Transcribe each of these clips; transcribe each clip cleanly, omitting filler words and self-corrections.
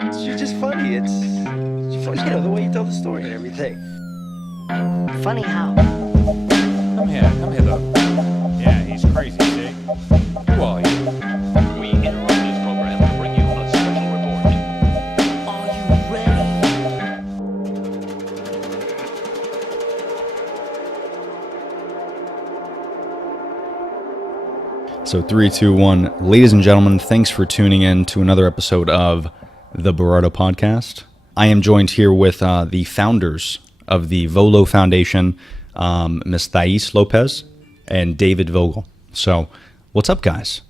You're just funny. It's funny, the way you tell the story and everything. Funny how? Come here, though. Yeah, he's crazy, see? Who are you? We interrupt this program to bring you a special report. Are you ready? So 3, 2, 1. Ladies and gentlemen, thanks for tuning in to another episode of the Berardo Podcast. I am joined here with the founders of the VoLo Foundation, Ms. Thais Lopez and David Vogel. So what's up, guys?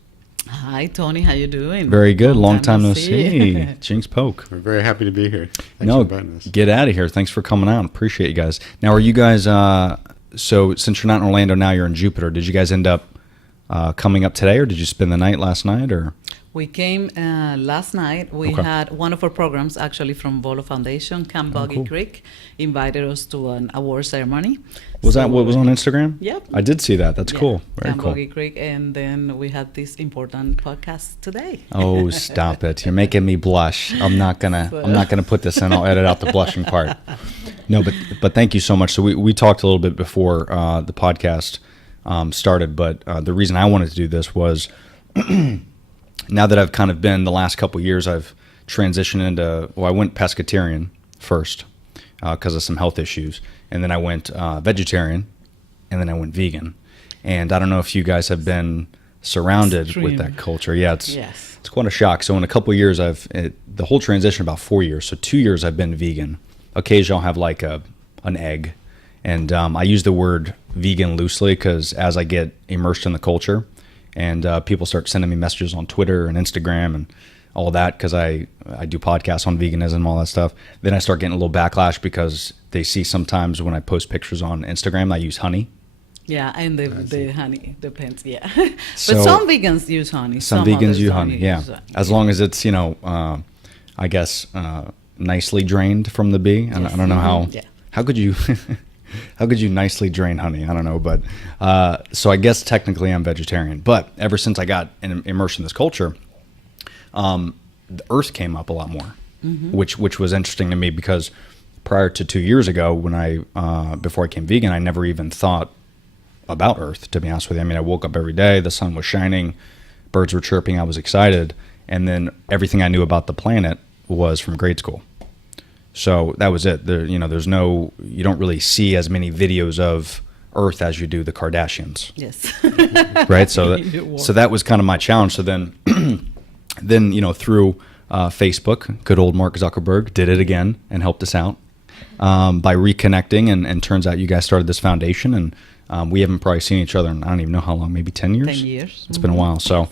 Hi, Tony. How you doing? Very good. Long time no see. Jinx Poke. We're very happy to be here. Thanks No, for inviting us. get out of here. Thanks for coming out. Appreciate you guys. Now, are you guys, so since you're not in Orlando now, you're in Jupiter, did you guys end up coming up today, or did you spend the night last night, or? We came last night. We Okay. had one of our programs actually from VoLo Foundation, Camp Boggy cool. Creek, invited us to an award ceremony. Was that So- what was on Instagram? Yep. I did see that. That's Yeah, cool. Very Camp cool. Boggy Creek, and then we had this important podcast today. Oh, stop it! You're making me blush. I'm not gonna put this in. I'll edit out the blushing part. No, but thank you so much. So we talked a little bit before the podcast started, but the reason I wanted to do this was now that I've kind of been the last couple of years, I've transitioned into, I went pescatarian first because of some health issues, and then I went vegetarian, and then I went vegan. And I don't know if you guys have been surrounded with Extreme. that culture. Yeah, Yes. it's quite a shock. So in a couple of years, the whole transition about 4 years. So 2 years I've been vegan. Occasionally I'll have like an egg, and I use the word vegan loosely because as I get immersed in the culture, and people start sending me messages on Twitter and Instagram and all that, because I do podcasts on veganism, all that stuff. Then I start getting a little backlash because they see sometimes when I post pictures on Instagram, I use honey. Yeah, and the honey depends. Yeah, So- but some vegans use honey. Some others vegans use don't honey, yeah. use honey. As long as it's, I guess, nicely drained from the bee. I don't know how. Yeah. How could you, how could you nicely drain honey? I don't know, but so I guess technically I'm vegetarian. But ever since I got immersed in this culture, the earth came up a lot more, which was interesting to me because prior to 2 years ago, when before I became vegan, I never even thought about earth, to be honest with you. I mean, I woke up every day, the sun was shining, birds were chirping, I was excited, and then everything I knew about the planet was from grade school. So that was it. You don't really see as many videos of earth as you do the Kardashians, Yes. right? So You walk. that was kind of my challenge. So then through Facebook, good old Mark Zuckerberg did it again and helped us out by reconnecting, and turns out you guys started this foundation, and we haven't probably seen each other in, I don't even know how long, maybe 10 years? 10 years. It's been a while. So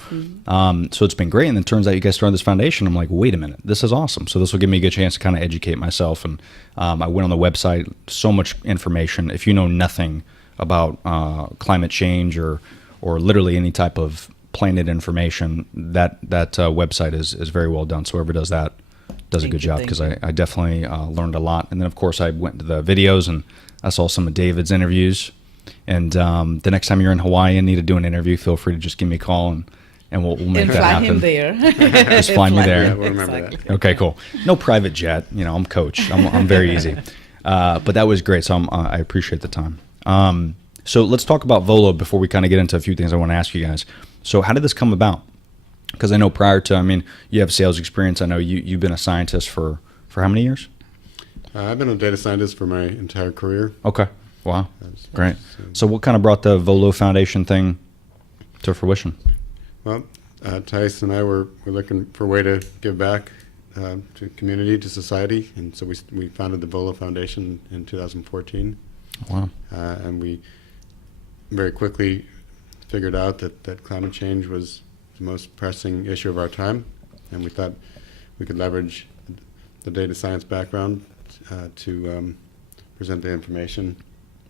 so it's been great. And then it turns out you guys started this foundation. I'm like, wait a minute, this is awesome. So this will give me a good chance to kind of educate myself. And I went on the website, so much information. If you know nothing about climate change or literally any type of planet information, that website is very well done. So whoever does that does a Thank good you, job, thank because you. I definitely learned a lot. And then, of course, I went to the videos and I saw some of David's interviews. And the next time you're in Hawaii and need to do an interview, feel free to just give me a call and we'll make And that fly happen. him there. Just fly me there. Yeah, we'll remember that. Exactly. Okay, cool. No private jet. I'm coach. I'm very easy. But that was great. So I appreciate the time. So let's talk about VoLo before we kind of get into a few things I want to ask you guys. So how did this come about? Because I know prior to, you have sales experience. I know you've been a scientist for how many years? I've been a data scientist for my entire career. Okay. Wow. Great. So what kind of brought the VoLo Foundation thing to fruition? Well, Thais and I were looking for a way to give back to community, to society, and so we founded the VoLo Foundation in 2014. Wow. And we very quickly figured out that climate change was the most pressing issue of our time, and we thought we could leverage the data science background to present the information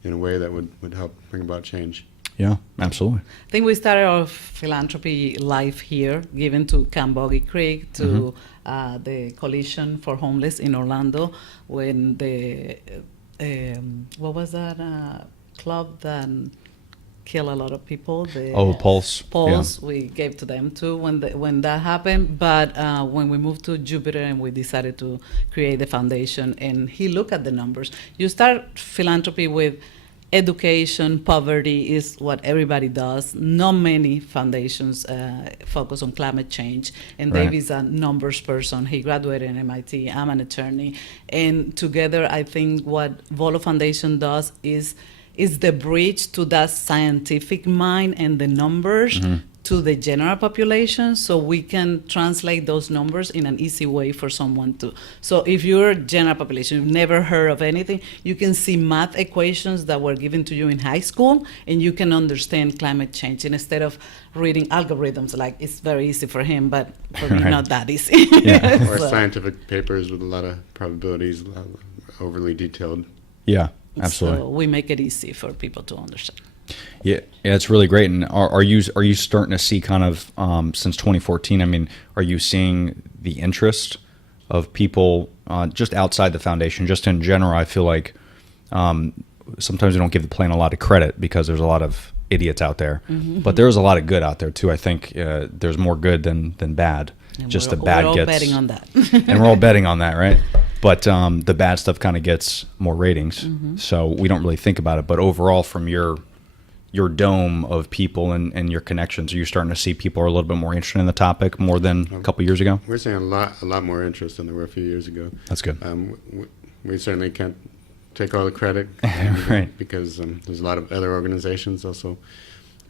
in a way that would help bring about change. Yeah, absolutely. I think we started our philanthropy life here, given to Camp Boggy Creek, to the Coalition for Homeless in Orlando, when the what was that club that kill a lot of people. The Pulse. Pulse we gave to them too when that happened. But when we moved to Jupiter and we decided to create the foundation, and he looked at the numbers. You start philanthropy with education, poverty is what everybody does. Not many foundations focus on climate change. And Right. Dave is a numbers person. He graduated in MIT. I'm an attorney. And together, I think what VoLo Foundation does is the bridge to that scientific mind and the numbers to the general population, so we can translate those numbers in an easy way for someone to. So if you're general population, you've never heard of anything, you can see math equations that were given to you in high school, and you can understand climate change. And instead of reading algorithms, like it's very easy for him, but for me, Right. not that easy. Yeah. Or So- scientific papers with a lot of probabilities, overly detailed. Yeah, absolutely. So we make it easy for people to understand. Yeah, it's really great. And are you starting to see kind of since 2014? I mean, are you seeing the interest of people just outside the foundation, just in general? I feel like sometimes we don't give the plan a lot of credit because there's a lot of idiots out there, but there's a lot of good out there too. I think there's more good than bad. And Just we're, the bad we're all gets betting on that. and we're all betting on that, right? But the bad stuff kind of gets more ratings, so we don't really think about it. But overall, from your dome of people and your connections, are you starting to see people are a little bit more interested in the topic more than a couple years ago? We're seeing a lot more interest than there were a few years ago. That's good. We certainly can't take all the credit, Right. because there's a lot of other organizations also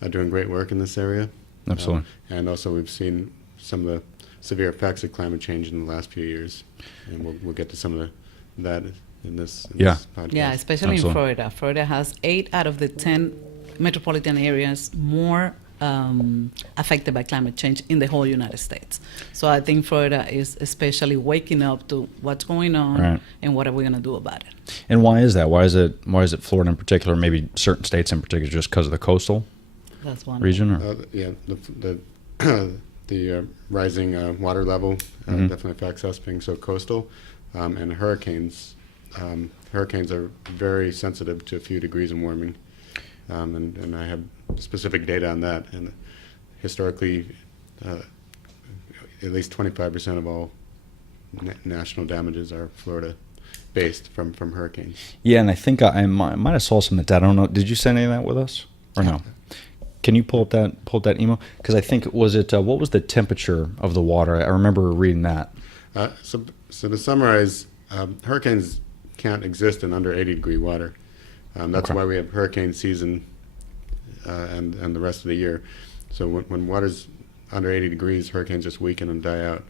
doing great work in this area. Absolutely. And also we've seen some of the severe effects of climate change in the last few years, and we'll get to some of that in this podcast. Yeah, especially Absolutely. in Florida. Florida has 8 out of the 10 metropolitan areas more affected by climate change in the whole United States. So I think Florida is especially waking up to what's going on Right. and what are we going to do about it. And why is that? Why is it Florida in particular? Maybe certain states in particular, just because of the coastal That's one. region? Or? Yeah, the rising water level definitely affects us, being so coastal, and hurricanes. Hurricanes are very sensitive to a few degrees of warming, and I have specific data on that. And historically, at least 25% of all national damages are Florida-based from hurricanes. Yeah, and I think I might have saw some of that. I don't know. Did you send any of that with us or no? Can you pull up that email? Because I think what was the temperature of the water? I remember reading that. So to summarize, hurricanes can't exist in under 80-degree water. That's Okay. why we have hurricane season and the rest of the year. So when water's under 80 degrees, hurricanes just weaken and die out.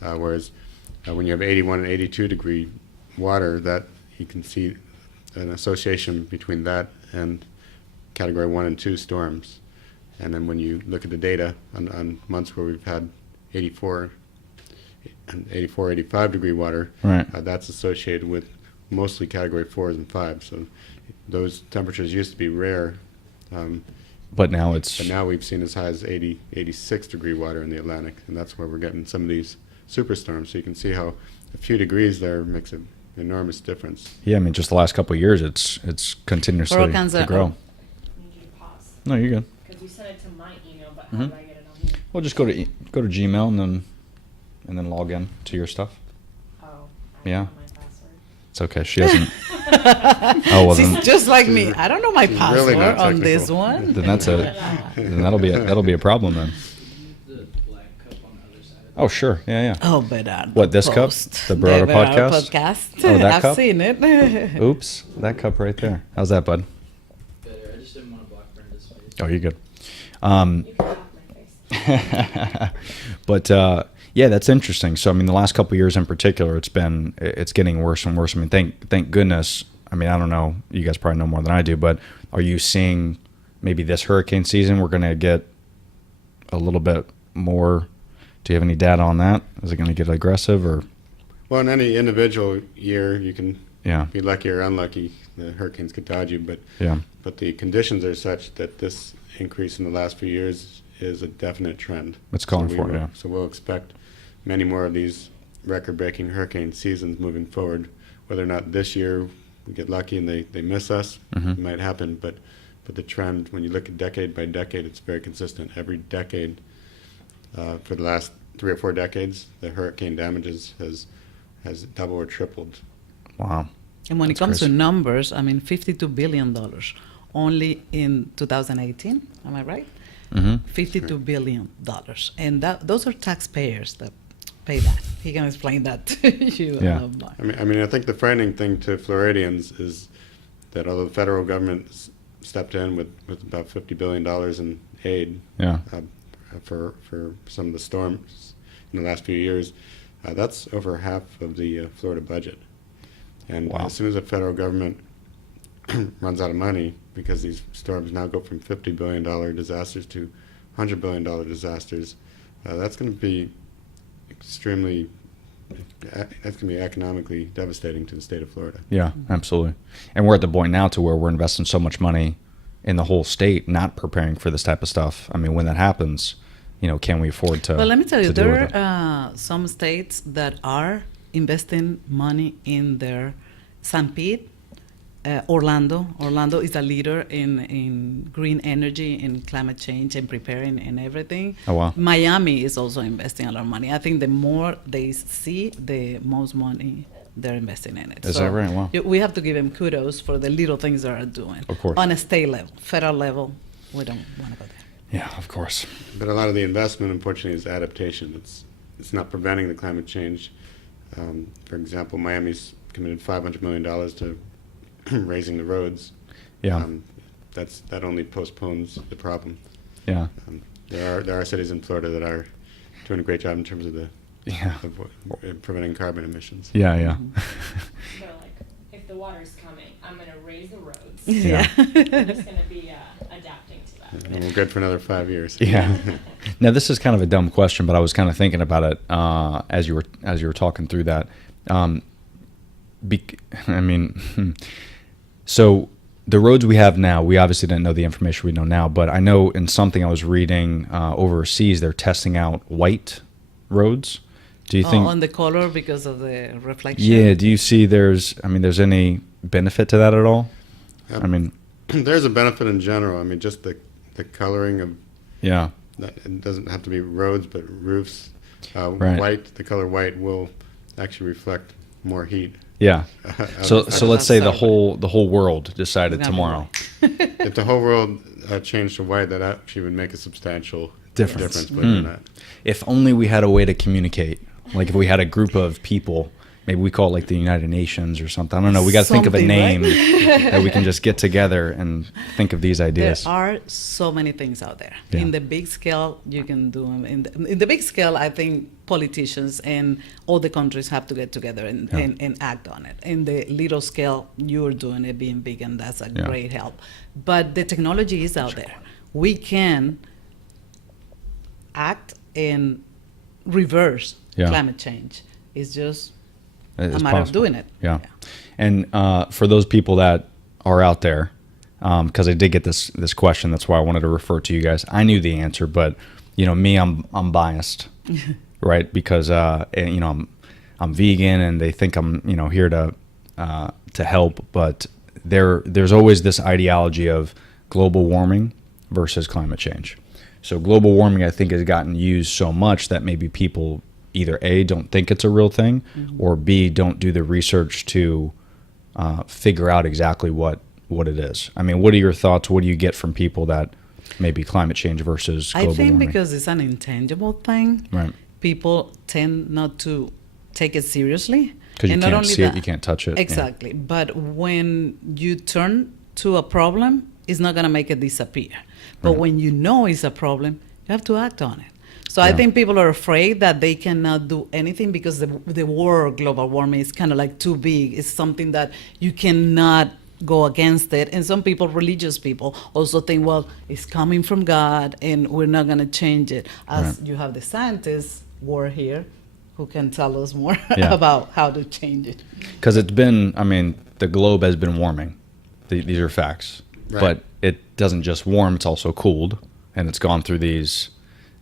Whereas when you have 81 and 82-degree water, that you can see an association between that and Category 1 and 2 storms. And then when you look at the data on months where we've had 84 and 85-degree water, Right. That's associated with mostly Category 4s and 5s. So those temperatures used to be rare, But now it's but now we've seen as high as 86-degree water in the Atlantic, and that's where we're getting some of these superstorms. So you can see how a few degrees there makes an enormous difference. yeah. I mean, just the last couple of years, it's continuously Hurricanes to are- grow. Need you to pause No, you're good. because you sent it to my email, but how do I get it on here? Well, just go to Gmail and then log in to your stuff. Oh, Yeah. I don't know my password. It's okay. She hasn't. Oh well, She's then, just like me. I don't know my she's password really not on this technical. one. then that's then that'll be a problem then. The black cup on the other side of Oh sure, yeah. Oh, Bernardo. What, this cup? Post. The Bernardo Bernardo podcast? Oh, that I've cup? seen it. Oops, that cup right there. How's that, bud? better. I just didn't want to block Brenda's face. Oh, you're good. You can have my face. But yeah, that's interesting. So I mean, the last couple of years in particular, it's getting worse and worse. I mean, thank goodness. I mean, I don't know. You guys probably know more than I do, but are you seeing maybe this hurricane season we're going to get a little bit more? Do you have any data on that? Is it going to get aggressive or? Well, in any individual year, you can Yeah. be lucky or unlucky. The hurricanes could dodge you, but Yeah. the conditions are such that this increase in the last few years is a definite trend. It's calling we for it, will- yeah. So we'll expect many more of these record-breaking hurricane seasons moving forward. Whether or not this year we get lucky and they miss us, Mhm. it might happen, but but the trend, when you look at decade by decade, it's very consistent. Every decade, for the last 3 or 4 decades, the hurricane damages has doubled or tripled. Wow. And when That's it comes crazy. to numbers, I mean, $52 billion only in 2018. Am I right? Mm-hmm. $52 billion. And those are taxpayers that pay that. He can explain that to you. Yeah. Mark. I mean, I think the frightening thing to Floridians is that although the federal government stepped in with about $50 billion in aid Yeah. for some of the storms in the last few years, that's over half of the Florida budget. And Wow. as soon as the federal government runs out of money, because these storms now go from $50 billion disasters to $100 billion disasters, that's going to be extremely, that's going to be economically devastating to the state of Florida. Yeah, absolutely. And we're at the point now to where we're investing so much money in the whole state, not preparing for this type of stuff. I mean, when that happens, can we afford to? Well, let me tell you, to deal with there it? are some states that are investing money in their St. Pete, Orlando. Orlando is a leader in green energy, in climate change, and preparing and everything. Oh, wow. Miami is also investing a lot of money. I think the more they see, the most money they're investing in it. Is that right? Wow. We have to give them kudos for the little things they are doing. Of course. On a state level, federal level, we don't want to go there. Yeah, of course. But a lot of the investment, unfortunately, is adaptation. It's not preventing the climate change. For example, Miami's committed $500 million to raising the roads. Yeah. That only postpones the problem. Yeah. There are cities in Florida that are doing a great job in terms of Yeah. preventing carbon emissions. Yeah. Yeah. So like, if the water's coming, I'm gonna raise the roads. Yeah. I'm just gonna be adapting to that. And we're good for another 5 years. Yeah. Now this is kind of a dumb question, but I was kind of thinking about it as you were talking through that. So the roads we have now, we obviously didn't know the information we know now, but I know in something I was reading overseas, they're testing out white roads. Do you think? On the color because of the reflection? Yeah. Do you see there's any benefit to that at all? I mean, There's a benefit in general. I mean, just the coloring of, yeah. it doesn't have to be roads, but roofs. Right. White, the color white will actually reflect more heat. Yeah. So let's say the outside. whole world decided It's gonna be tomorrow. If the whole world changed to white, that actually would make a substantial Difference. believe it or not. If only we had a way to communicate. Like if we had a group of people, maybe we call it like the United Nations or something. I don't know. We got to think of a Something, right? name that we can just get together and think of these There ideas. are so many things out there. Yeah. In the big scale, you can do them. In the big scale, I think politicians and all the countries have to get together and act on it. In the little scale, you're doing it, being big, and that's a Yeah. great help. But the technology is out there. We can act and reverse Yeah. climate change. It's just It's a matter of possible. doing it. Yeah. And for those people that are out there, because I did get this question, that's why I wanted to refer to you guys. I knew the answer, but me, I'm biased, right? Because I'm vegan, and they think I'm here to help, but there's always this ideology of global warming versus climate change. So global warming, I think, has gotten used so much that maybe people either A, don't think it's a real thing, or B, don't do the research to figure out exactly what it is. I mean, what are your thoughts? What do you get from people that maybe climate change versus global I think warming? because it's an intangible thing, Right. people tend not to take it seriously. Because you And not can't only see it, that- you can't touch it. Yeah. Exactly. But when you turn to a problem, it's not going to make it disappear. But Right. when you know it's a problem, you have to act on it. So I Yeah. think people are afraid that they cannot do anything because the word global warming is kind of like too big. It's something that you cannot go against it. And some people, religious people, also think, well, it's coming from God and we're not going to change it. As Right. you have the scientists who are here who can tell us more Yeah. about how to change it. Because it's been, the globe has been warming. These are facts. Right. But it doesn't just warm, it's also cooled. And it's gone through these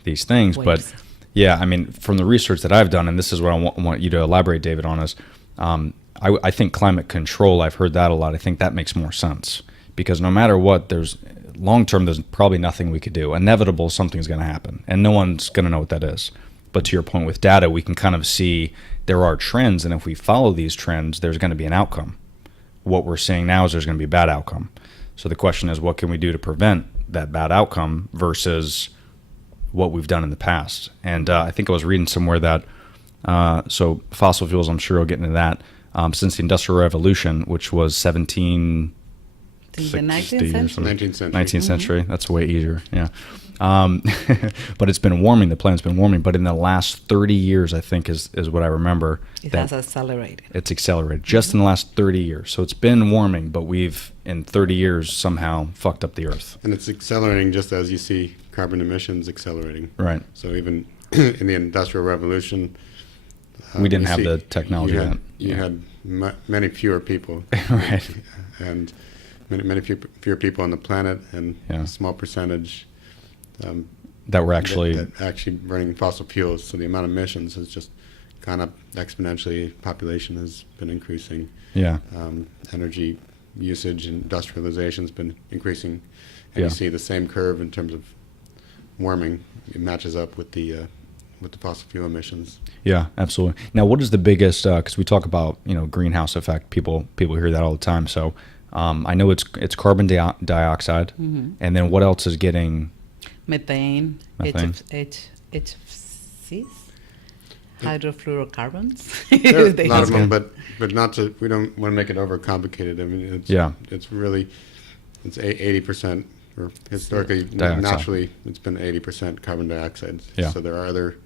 things. Waves. But yeah, from the research that I've done, and this is what I want you to elaborate, David, on, is I think climate control, I've heard that a lot. I think that makes more sense. because no matter what, there's long term, there's probably nothing we could do. Inevitable, something's going to happen, and no one's going to know what that is. But to your point with data, we can kind of see there are trends, and if we follow these trends, there's going to be an outcome. What we're seeing now is there's going to be a bad outcome. So the question is, what can we do to prevent that bad outcome versus what we've done in the past? And I think I was reading somewhere that so fossil fuels, I'm sure we'll get into that, since the Industrial Revolution, which was 1760 The 19th or century? something. 19th century. 19th century. That's way easier. Yeah. But it's been warming. The planet's been warming. But in the last 30 years, I think is what I remember. It that has accelerated. It's accelerated just in the last 30 years. So it's been warming, but we've, in 30 years, somehow fucked up the Earth. And it's accelerating just as you see carbon emissions accelerating. Right. So even in the Industrial Revolution, We didn't you have see- the technology You had, then. you Yeah. had many fewer people, Right. and many fewer people on the planet, and Yeah. a small percentage That were actually, that actually burning fossil fuels. So the amount of emissions has just gone up exponentially. Population has been increasing. yeah. Energy usage and industrialization has been increasing, and Yeah. you see the same curve in terms of warming. It matches up with the fossil fuel emissions. Yeah, absolutely. Now, what is the biggest? Because we talk about greenhouse effect. People hear that all the time. So I know it's carbon dioxide, and then what else is getting? Methane, Methane. HFCs, hydrofluorocarbons. There are They a lot of have- them, but not to. We don't want to make it overcomplicated. I mean, it's really 80%, or historically, Dioxide. naturally, it's been 80% carbon dioxide. Yeah. So there are other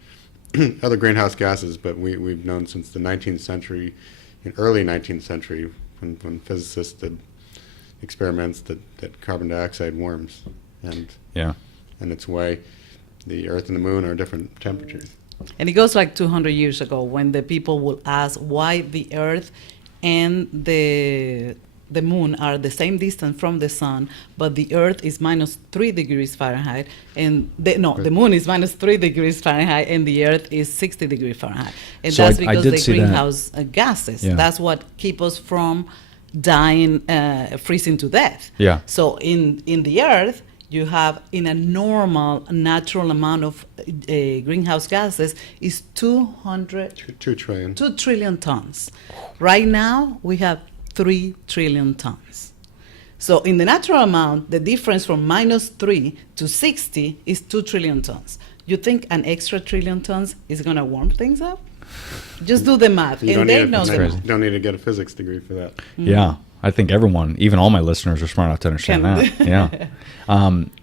other greenhouse gases, but we've known since the 19th century, early 19th century, when physicists did experiments that carbon dioxide warms, and Yeah, it's why the Earth and the Moon are different temperatures. And it goes like 200 years ago when the people will ask why the Earth and the Moon are the same distance from the Sun, but the Earth is minus 3 degrees Fahrenheit, and the Moon is minus 3 degrees Fahrenheit, and the Earth is 60 degrees Fahrenheit. And So that's I because did the see that. greenhouse gases. Yeah. That's what keep us from dying, freezing to death. Yeah. So in the Earth, you have in a normal, natural amount of greenhouse gases is 2 trillion. 2 trillion tons. Right now, we have 3 trillion tons. So in the natural amount, the difference from minus 3 to 60 is 2 trillion tons. You think an extra trillion tons is going to warm things up? Just do the math. You And they need know a, the crazy. math. don't need to get a physics degree for that. yeah. I think everyone, even all my listeners, are smart enough to understand Can- that. Yeah.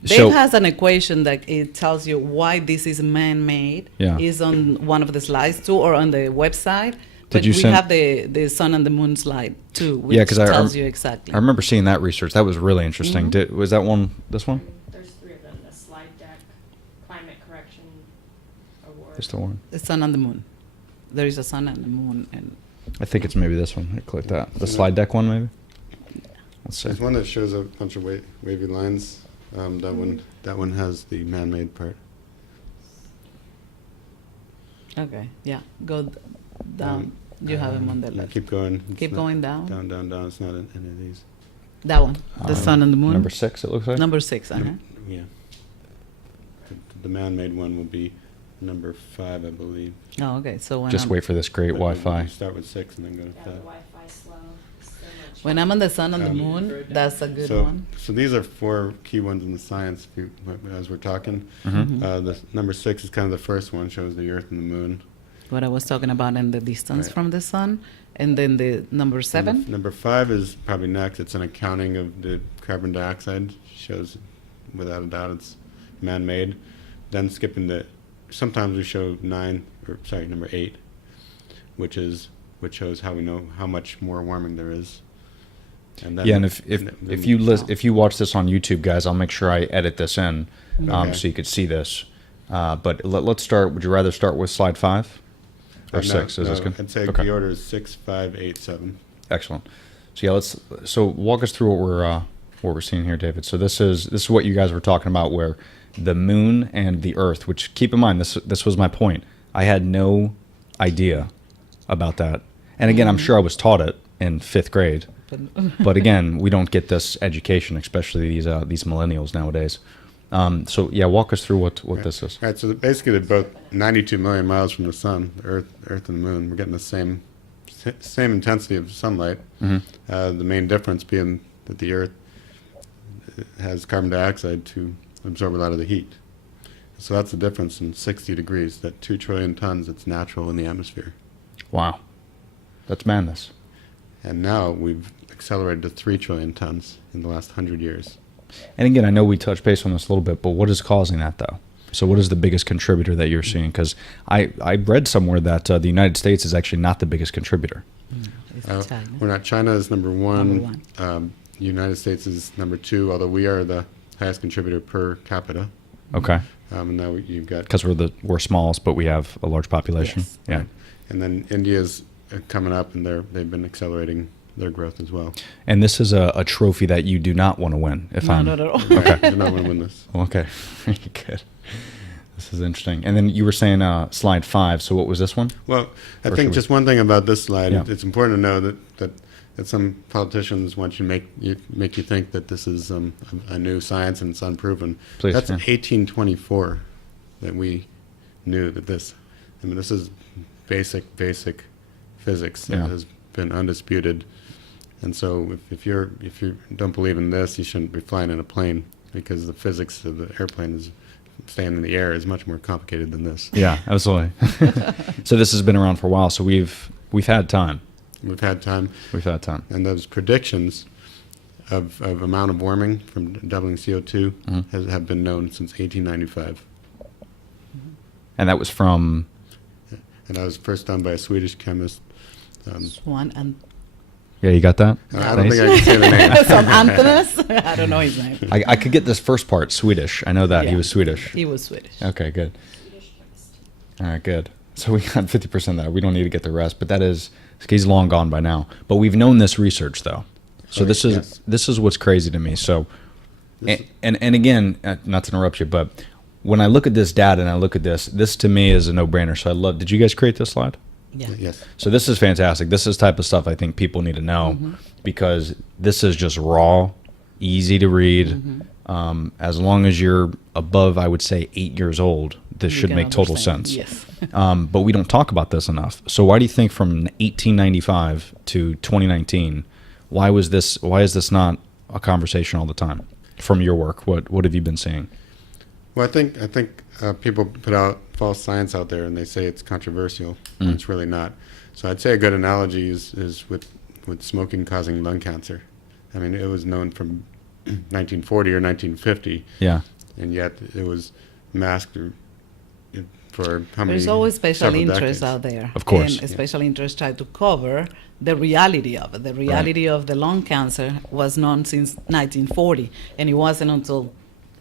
Dave So has an equation that it tells you why this is man-made. Yeah. Is on one of the slides too, or on the website. But you we send- have the sun and the moon slide too, which Yeah, 'cause I tells rem- you exactly. I remember seeing that research. That was really interesting. Was that one? This one? There's 3 of them, the slide deck, climate correction award. Just the one. The sun and the moon. There is a sun and the moon, and I think it's maybe this one. Here, click that. The slide deck one, maybe. Let's see. There's one that shows a bunch of wavy lines. That one has the man-made part. okay, yeah, go down. You have them on the Yeah, left. keep going. It's Keep not- going down. Down. It's not in any of these. That one, the sun and the moon. Number 6, it looks like. Number 6. Uh-huh. Yeah. The man-made one will be number 5, I believe. Oh, okay. So when Just wait for this great But Wi-Fi. you Start with 6 and then go to Yeah, 5. the Wi-Fi slow, so much. when I'm on the sun and the Um, moon, that's a good so, one. so these are 4 key ones in the science. As we're talking, Mhm. the number 6 is kind of the first one. Shows the Earth and the Moon. What I was talking about and the distance Right. from the sun, and then the number 7. Number 5 is probably next. It's an accounting of the carbon dioxide. Shows, without a doubt, it's man-made. Then skipping sometimes we show number 8, which shows how we know how much more warming there is. And then Yeah, and if then- if you watch this on YouTube, guys, I'll make sure I edit this in, Okay. so you could see this. But let's start. Would you rather start with slide 5 or no, 6? Is this no, good? I'd say Okay. the order is 6, 5, 8, 7. Excellent. So yeah, so walk us through what we're seeing here, David. So this is what you guys were talking about, where the moon and the Earth. Which, keep in mind, this was my point. I had no idea about that. And again, I'm sure I was taught it in 5th grade. But again, we don't get this education, especially these millennials nowadays. So yeah, walk us through what this is. All right, so basically they're both 92 million miles from the sun, the Earth and the moon. We're getting the same intensity of sunlight. The main difference being that the Earth has carbon dioxide to absorb a lot of the heat. So that's the difference in 60 degrees, that 2 trillion tons that's natural in the atmosphere. Wow, that's madness. And now we've accelerated to 3 trillion tons in the last 100 years. And again, I know we touched base on this a little bit, but what is causing that though? So what is the biggest contributor that you're seeing? Because I read somewhere that the United States is actually not the biggest contributor. China. We're not. China is number one. Number United States is number 2, although we are the highest contributor per capita. Okay. And now you've got... Because we're smallest, but we have a large population. Yes. Yeah. And then India's coming up, and they've been accelerating their growth as well. And this is a trophy that you do not want to win. If No, I'm not at all. Okay. They're not going to win this. Okay, very good. This is interesting. And then you were saying slide 5. So what was this one? Well, I Or think should just one thing about this slide, Yeah. it's important to know that some politicians want to make you think that this is a new science and it's unproven. Please, That's yeah. 1824 that we knew that this. I mean, this is basic physics that Yeah. has been undisputed. And so if you don't believe in this, you shouldn't be flying in a plane, because the physics of the airplane is staying in the air is much more complicated than this. Yeah, absolutely. So this has been around for a while. So we've had time. We've had time. We've had time. And those predictions of amount of warming from doubling CO2 have been known since 1895. And that was from. And that was first done by a Swedish chemist. Swan and Yeah, you got that? I don't think I can say the name. some Antonis. I don't know his name. I could get this first part Swedish. I know that he Yeah. was Swedish. He was Swedish. Okay, good. All right, good. So we got 50% of that. We don't need to get the rest, but that is he's long gone by now. But we've known this research though. So Okay, this is what's crazy to me. So This and again, not to interrupt you, but when I look at this data and I look at this to me is a no-brainer. So I love. Did you guys create this slide? Yeah. Yes. So this is fantastic. This is the type of stuff I think people need to know because this is just raw, easy to read. As long as you're above, I would say 8 years old, this You should can make total understand. sense. Yes. But we don't talk about this enough. So why do you think from 1895 to 2019, why is this not a conversation all the time? From your work, what have you been seeing? Well, I think people put out false science out there, and they say it's controversial, and it's really not. So I'd say a good analogy is with smoking causing lung cancer. I mean, it was known from 1940 or 1950, Yeah. and yet it was masked for how many? There's always special several interests decades. out there. Of course. And special interests try to cover the reality of it. The reality of the lung cancer was known since 1940, and it wasn't until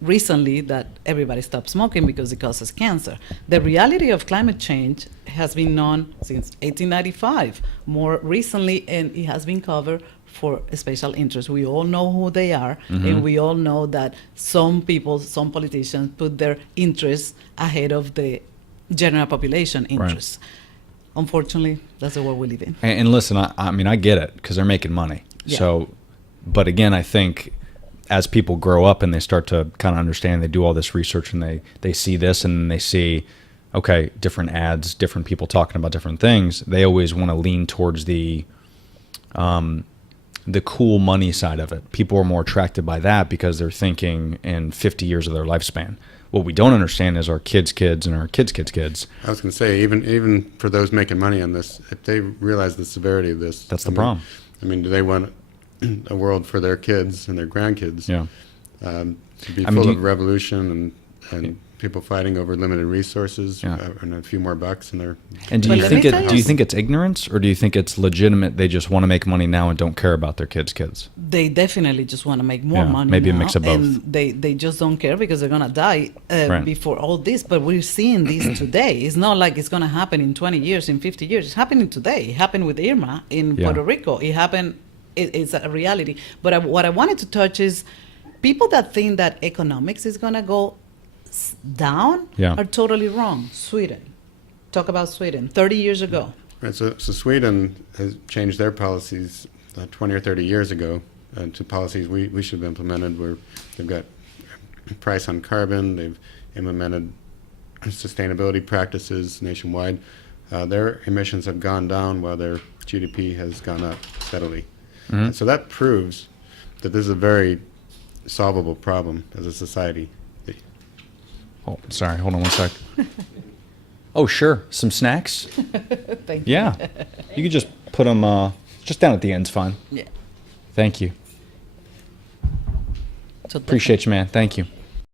recently that everybody stopped smoking because it causes cancer. The reality of climate change has been known since 1895, more recently, and it has been covered for special interests. We all know who they are, and we all know that some people, some politicians put their interests ahead of the general population interests. Unfortunately, that's the world we live in. And listen, I mean, I get it because they're making money. Yeah. So, but again, I think as people grow up and they start to kind of understand, they do all this research and they see this and they see, okay, different ads, different people talking about different things. They always want to lean towards the cool money side of it. People are more attracted by that because they're thinking in 50 years of their lifespan. What we don't understand is our kids' kids and our kids' kids' kids. I was going to say, even for those making money on this, if they realize the severity of this, That's the problem. I mean, do they want a world for their kids and their grandkids Yeah. to be I mean, full do of you- revolution and people fighting over limited resources Yeah. and a few more bucks and they're And do But you let think me tell do you you- think it's ignorance or do you think it's legitimate? They just want to make money now and don't care about their kids' kids. They definitely just want to make more Yeah, money maybe a now, mix of both. and they just don't care because they're gonna die Right. before all this. But we're seeing this today. It's not like it's gonna happen in 20 years, in 50 years. It's happening today. It happened with Irma in Yeah. Puerto Rico. It happened. It's a reality. But what I wanted to touch is people that think that economics is gonna go down Yeah. are totally wrong. Sweden. Talk about Sweden. 30 years ago. right. So Sweden has changed their policies 20 or 30 years ago to policies we should have implemented, where they've got a price on carbon, they've implemented sustainability practices nationwide. Their emissions have gone down while their GDP has gone up steadily. And so that proves that this is a very solvable problem as a society. Oh, sorry. Hold on one sec. Oh, sure. Some snacks? Thank you. Yeah. You could just put them just down at the end's fine. Yeah. Thank you. So Appreciate you, man. Thank you.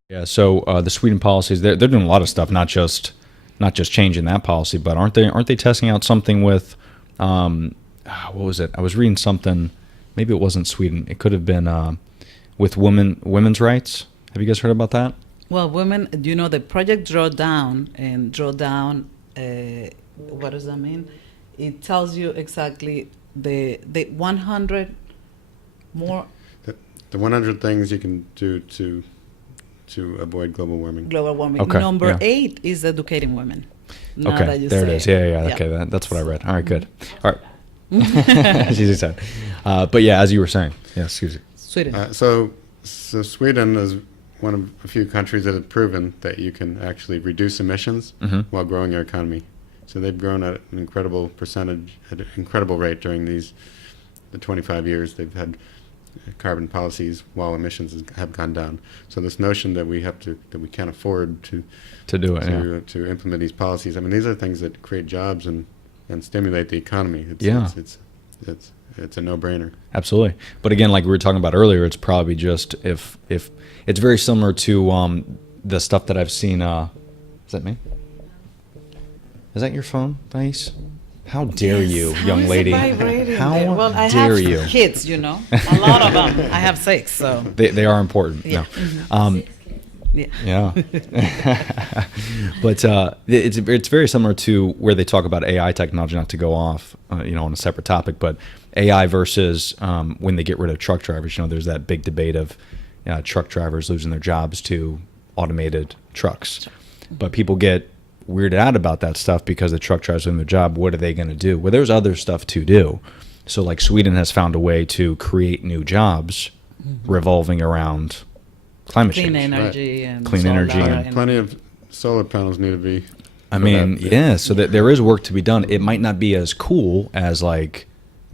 Yeah. So the Sweden policies, they're doing a lot of stuff, not just changing that policy, but aren't they testing out something with what was it? I was reading something. Maybe it wasn't Sweden. It could have been with women's rights. Have you guys heard about that? Well, women, the project Drawdown, what does that mean? It tells you exactly the 100 more The 100 things you can do to avoid global warming. global warming. Okay, Number yeah. 8 is educating women. Now Okay, that you there it say is. Yeah. Okay, that's what I read. All right, good. All right. As you said. But yeah, as you were saying. Yeah, excuse me. Sweden. So Sweden is one of a few countries that have proven that you can actually reduce emissions while growing your economy. So they've grown at an incredible percentage, at an incredible rate during the 25 years they've had carbon policies while emissions have gone down. So this notion that we can't afford to Do it. to implement these policies. I mean, these are things that create jobs and stimulate the economy. It's a no-brainer. Absolutely. But again, like we were talking about earlier, it's probably just if it's very similar to the stuff that I've seen. Is that me? Is that your phone, Thais? How dare you, young lady? How Well, I dare have you? kids, a lot of them. I have 6, so. They are important. Yeah. No. Yeah. Yeah. But it's very similar to where they talk about AI technology, not to go off, on a separate topic, but AI versus when they get rid of truck drivers. There's that big debate of truck drivers losing their jobs to automated trucks. But people get weirded out about that stuff because the truck drivers losing their job. What are they going to do? Well, there's other stuff to do. So like Sweden has found a way to create new jobs revolving around climate Clean change. energy and Clean solar energy and- Plenty of solar panels need to be. I mean, so that there is work to be done. It might not be as cool as like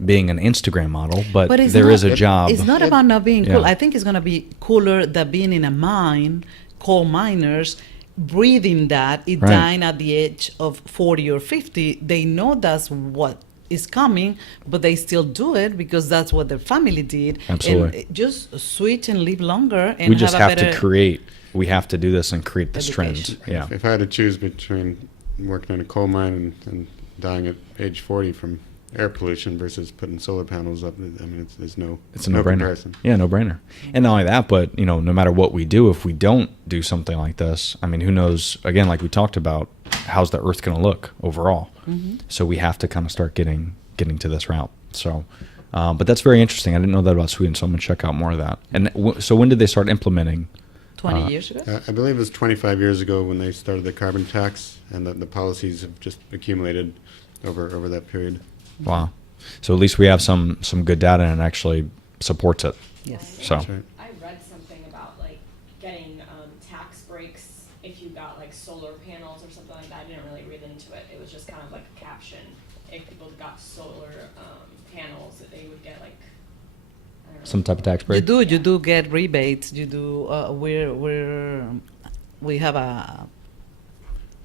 being an Instagram model, but it's there not- is a job. It's not about not being cool. Yeah. I think it's going to be cooler than being in a mine, coal miners, breathing that, Right. dying at the age of 40 or 50. They know that's what is coming, but they still do it because that's what their family did. Absolutely. And just switch and live longer and We just have have a to better create. We have to do this and create this Education. trend. Yeah. If I had to choose between working in a coal mine and dying at age 40 from air pollution versus putting solar panels up, I mean, there's no It's a no-brainer. comparison. Yeah, no-brainer. And not only that, but no matter what we do, if we don't do something like this, I mean, who knows? Again, like we talked about, how's the Earth going to look overall? So we have to kind of start getting to this route. So, but that's very interesting. I didn't know that about Sweden, so I'm gonna check out more of that. And so when did they start implementing? 20 years ago. I believe it was 25 years ago when they started the carbon tax, and the policies have just accumulated over that period. Wow. So at least we have some good data and it actually supports it. Yes. So. That's right. I read something about like getting tax breaks if you got like solar panels or something like that. I didn't really read into it. It was just kind of like a caption. If people got solar panels, that they would get like, I don't know. Some type of tax You break. do get rebates. You do.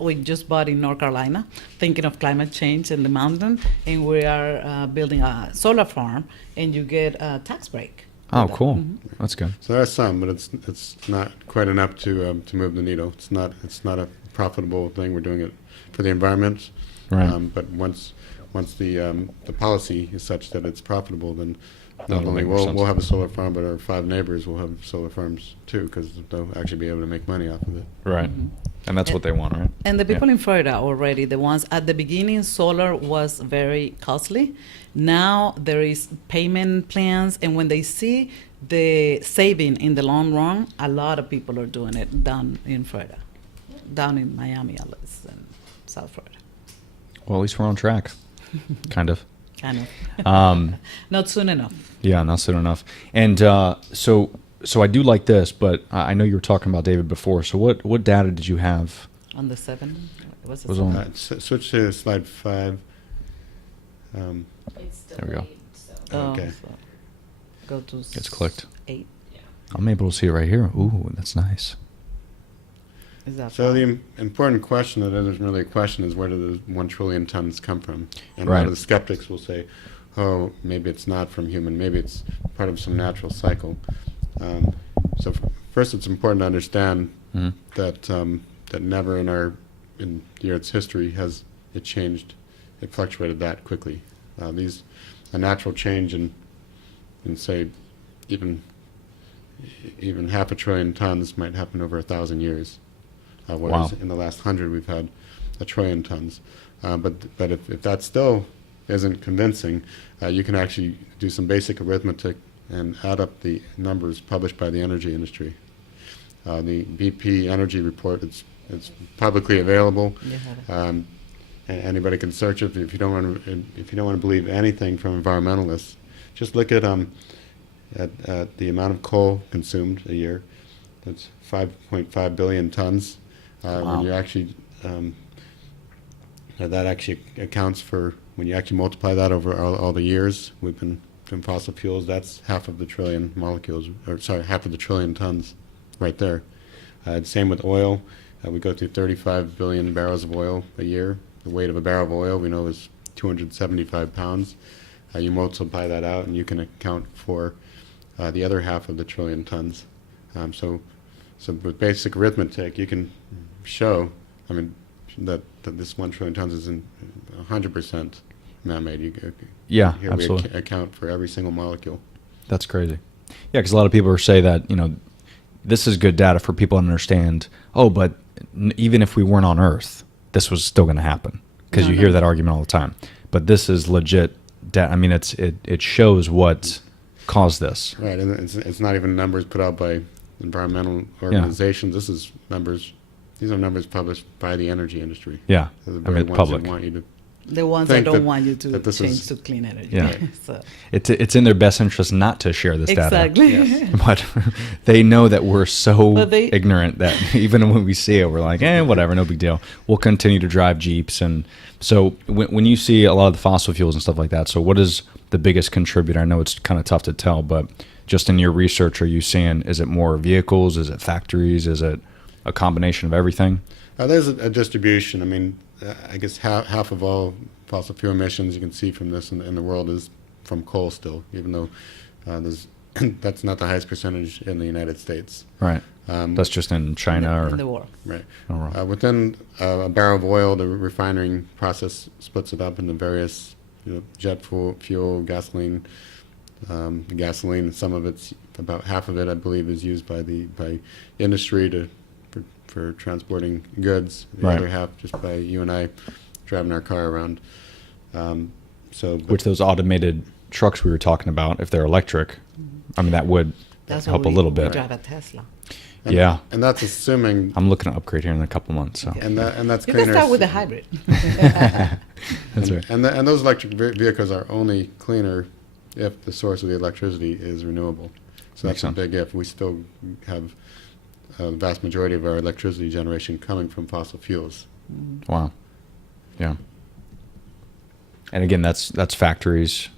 We just bought in North Carolina, thinking of climate change in the mountain, and we are building a solar farm, and you get a tax break. Oh, with that. cool. Mhm. That's good. So there are some, but it's not quite enough to move the needle. It's not a profitable thing. We're doing it for the environment. Right. But once the policy is such that it's profitable, then not That'll only make more sense. we'll have a solar farm, but our 5 neighbors will have solar farms too, because they'll actually be able to make money off of it. Right. And that's what they want, right? And the Yeah. people in Florida already, the ones at the beginning, solar was very costly. Now there is payment plans, and when they see the saving in the long run, a lot of people are doing it down in Florida, down in Miami, at least, and South Florida. Well, at least we're on track. Kind of. Kind of. Um, Not soon enough. Yeah, not soon enough. And so I do like this, but I know you were talking about David before. So what data did you have? On the 7? Was it Was 7? on- Switch to slide 5. It's There we go. delayed, so. Oh, Okay. so go to It's clicked. 8. Yeah. I'm able to see it right here. Ooh, that's nice. Is that So the 5? important question that isn't really a question is where do the 1 trillion tons come from? And a Right. lot of the skeptics will say, oh, maybe it's not from human, maybe it's part of some natural cycle. So first it's important to understand Mhm. that never in the Earth's history has it changed, it fluctuated that quickly. A natural change in say even half a trillion tons might happen over 1,000 years. Whereas Wow. in the last 100 we've had 1 trillion tons. But if that still isn't convincing, you can actually do some basic arithmetic and add up the numbers published by the energy industry. The BP energy report, it's publicly available. You have it. Anybody can search it if you don't want to believe anything from environmentalists. Just look at the amount of coal consumed a year. That's 5.5 billion tons. Wow. When you actually that actually accounts for, when you actually multiply that over all the years we've been from fossil fuels, that's half of the trillion molecules, or sorry, half of the trillion tons, right there. Same with oil. We go through 35 billion barrels of oil a year. The weight of a barrel of oil we know is 275 pounds. You multiply that out and you can account for the other half of the trillion tons. So with basic arithmetic, you can show, that this 1 trillion tons is in 100% man-made. Yeah, Here absolutely. we account for every single molecule. That's crazy. Yeah, because a lot of people say that, this is good data for people to understand. Oh, but even if we weren't on Earth, this was still going to happen. Because No, you no. hear that argument all the time. But this is legit data. It shows what caused this. Right, and it's not even numbers put out by environmental organizations. These are numbers published by the energy industry. Yeah, They're the very ones public. that want you to The ones that think don't that- want you to that this change is- to clean energy. Yeah. So, It's in their best interest not to share this data. exactly. But they know that we're so But they- ignorant that even when we see it, we're like, whatever, no big deal. We'll continue to drive Jeeps. And so when you see a lot of the fossil fuels and stuff like that, so what is the biggest contributor? I know it's kind of tough to tell, but just in your research, are you seeing, is it more vehicles? Is it factories? Is it a combination of everything? There's a distribution. I guess half of all fossil fuel emissions you can see from this in the world is from coal still, even though that's not the highest percentage in the United States. Right. That's just in China in the or world. Right. Oh, right. Within a barrel of oil, the refining process splits it up into various jet fuel, gasoline. Gasoline, some of it's, about half of it, I believe, is used by industry for transporting goods. The Right. other half just by you and I driving our car around. Which those automated trucks we were talking about, if they're electric, that would That's help why a little we bit. drive a Tesla. Yeah. and that's assuming, I'm looking to upgrade here in a couple months. So Yeah. and that's You cleaner. can start with a hybrid. that's right. And those electric vehicles are only cleaner if the source of the electricity is renewable. So Makes that's a sense. big if. We still have the vast majority of our electricity generation coming from fossil fuels. Wow. Yeah. And again, that's factories,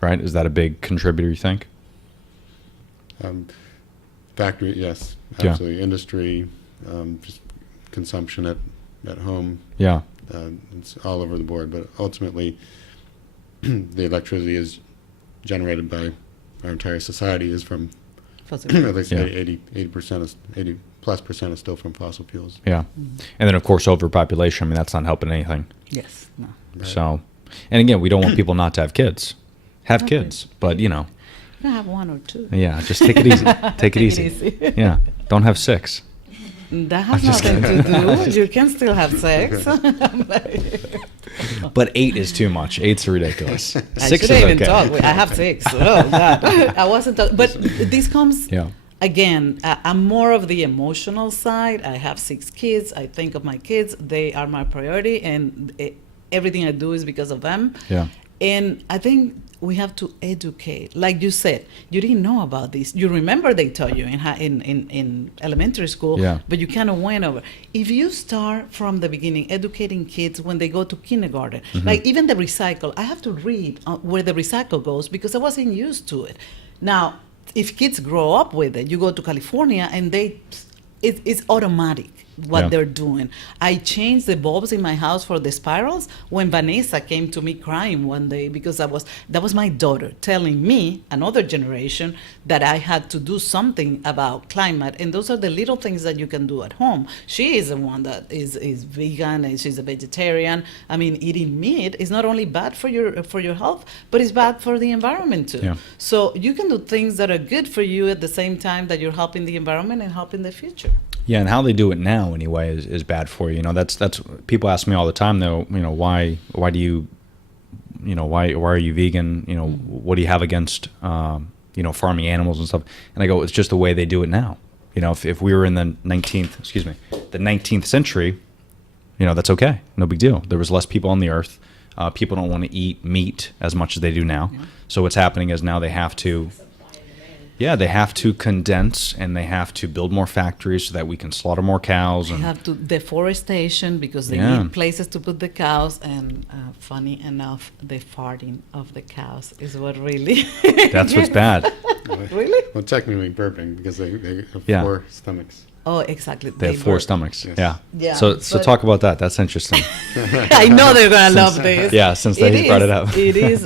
right? Is that a big contributor, you think? Factory, yes, Yeah. absolutely. Industry, just consumption at home. Yeah. It's all over the board, but ultimately, the electricity is generated by our entire society is from Fossil at fuel. least Yeah. 80% is still from fossil fuels. Yeah. And then, of course, overpopulation. That's not helping anything. Yes. No. Right. So, and again, we don't want people not to have kids. Have Okay. kids, but You can have 1 or 2. yeah, just take it easy. Take it easy. Yeah. Don't have 6. That has nothing to do. You can still have sex. But 8 is too much. 8's ridiculous. I 6 is shouldn't even okay. talk. I have 6. Oh God, I wasn't. But this comes Yeah. again. I'm more of the emotional side. I have 6 kids. I think of my kids. They are my priority, and everything I do is because of them. Yeah. And I think we have to educate. Like you said, you didn't know about this. You remember they taught you in elementary school, Yeah. but you kind of went over. If you start from the beginning, educating kids when they go to kindergarten, like even the recycle, I have to read where the recycle goes because I wasn't used to it. Now, if kids grow up with it, you go to California and it's automatic what Yeah. they're doing. I changed the bulbs in my house for the spirals when Vanessa came to me crying one day because that was my daughter telling me, another generation, that I had to do something about climate. And those are the little things that you can do at home. She is the one that is vegan and she's a vegetarian. I mean, eating meat is not only bad for your health, but it's bad for the environment too. Yeah. So you can do things that are good for you at the same time that you're helping the environment and helping the future. Yeah, and how they do it now anyway is bad for you. You know, that's people ask me all the time though, you know, why do you, you know, why are you vegan? You know, what do you have against you know, farming animals and stuff? And I go, it's just the way they do it now. You know, if we were in the 19th century, you know, that's okay. No big deal. There was less people on the earth. People don't want to eat meat as much as they do now. So what's happening is now they have to they have to condense and they have to build more factories so that we can slaughter more cows. They And have to deforestation because they Yeah. need places to put the cows. And funny enough, the farting of the cows is what really. that's what's bad. Really? Well, technically burping because they have Yeah. 4 stomachs. Oh, exactly. They have 4 burp. stomachs. Yes. Yeah. Yeah, So but- talk about that. That's interesting. I know they're gonna love this. Yeah, since they brought it up. It is.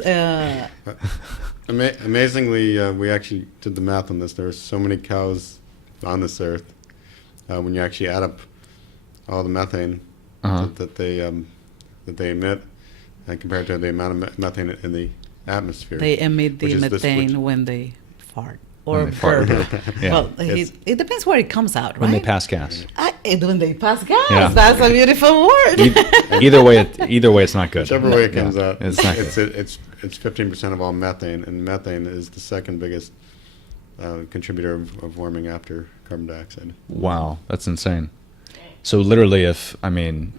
Amazingly, we actually did the math on this. There are so many cows on this earth. When you actually add up all the methane that they emit, and compared to the amount of methane in the atmosphere, They emit the which is this- methane which- when they fart or they fart. burp. Yeah. Well, It's- it depends where it comes out, right? When they pass gas. When they pass gas, Yeah. that's a beautiful word. Either way, it's not good. whichever way it comes Yeah. out, It's not good. it's 15% of all methane, and methane is the second biggest contributor of warming after carbon dioxide. Wow, that's insane. So literally,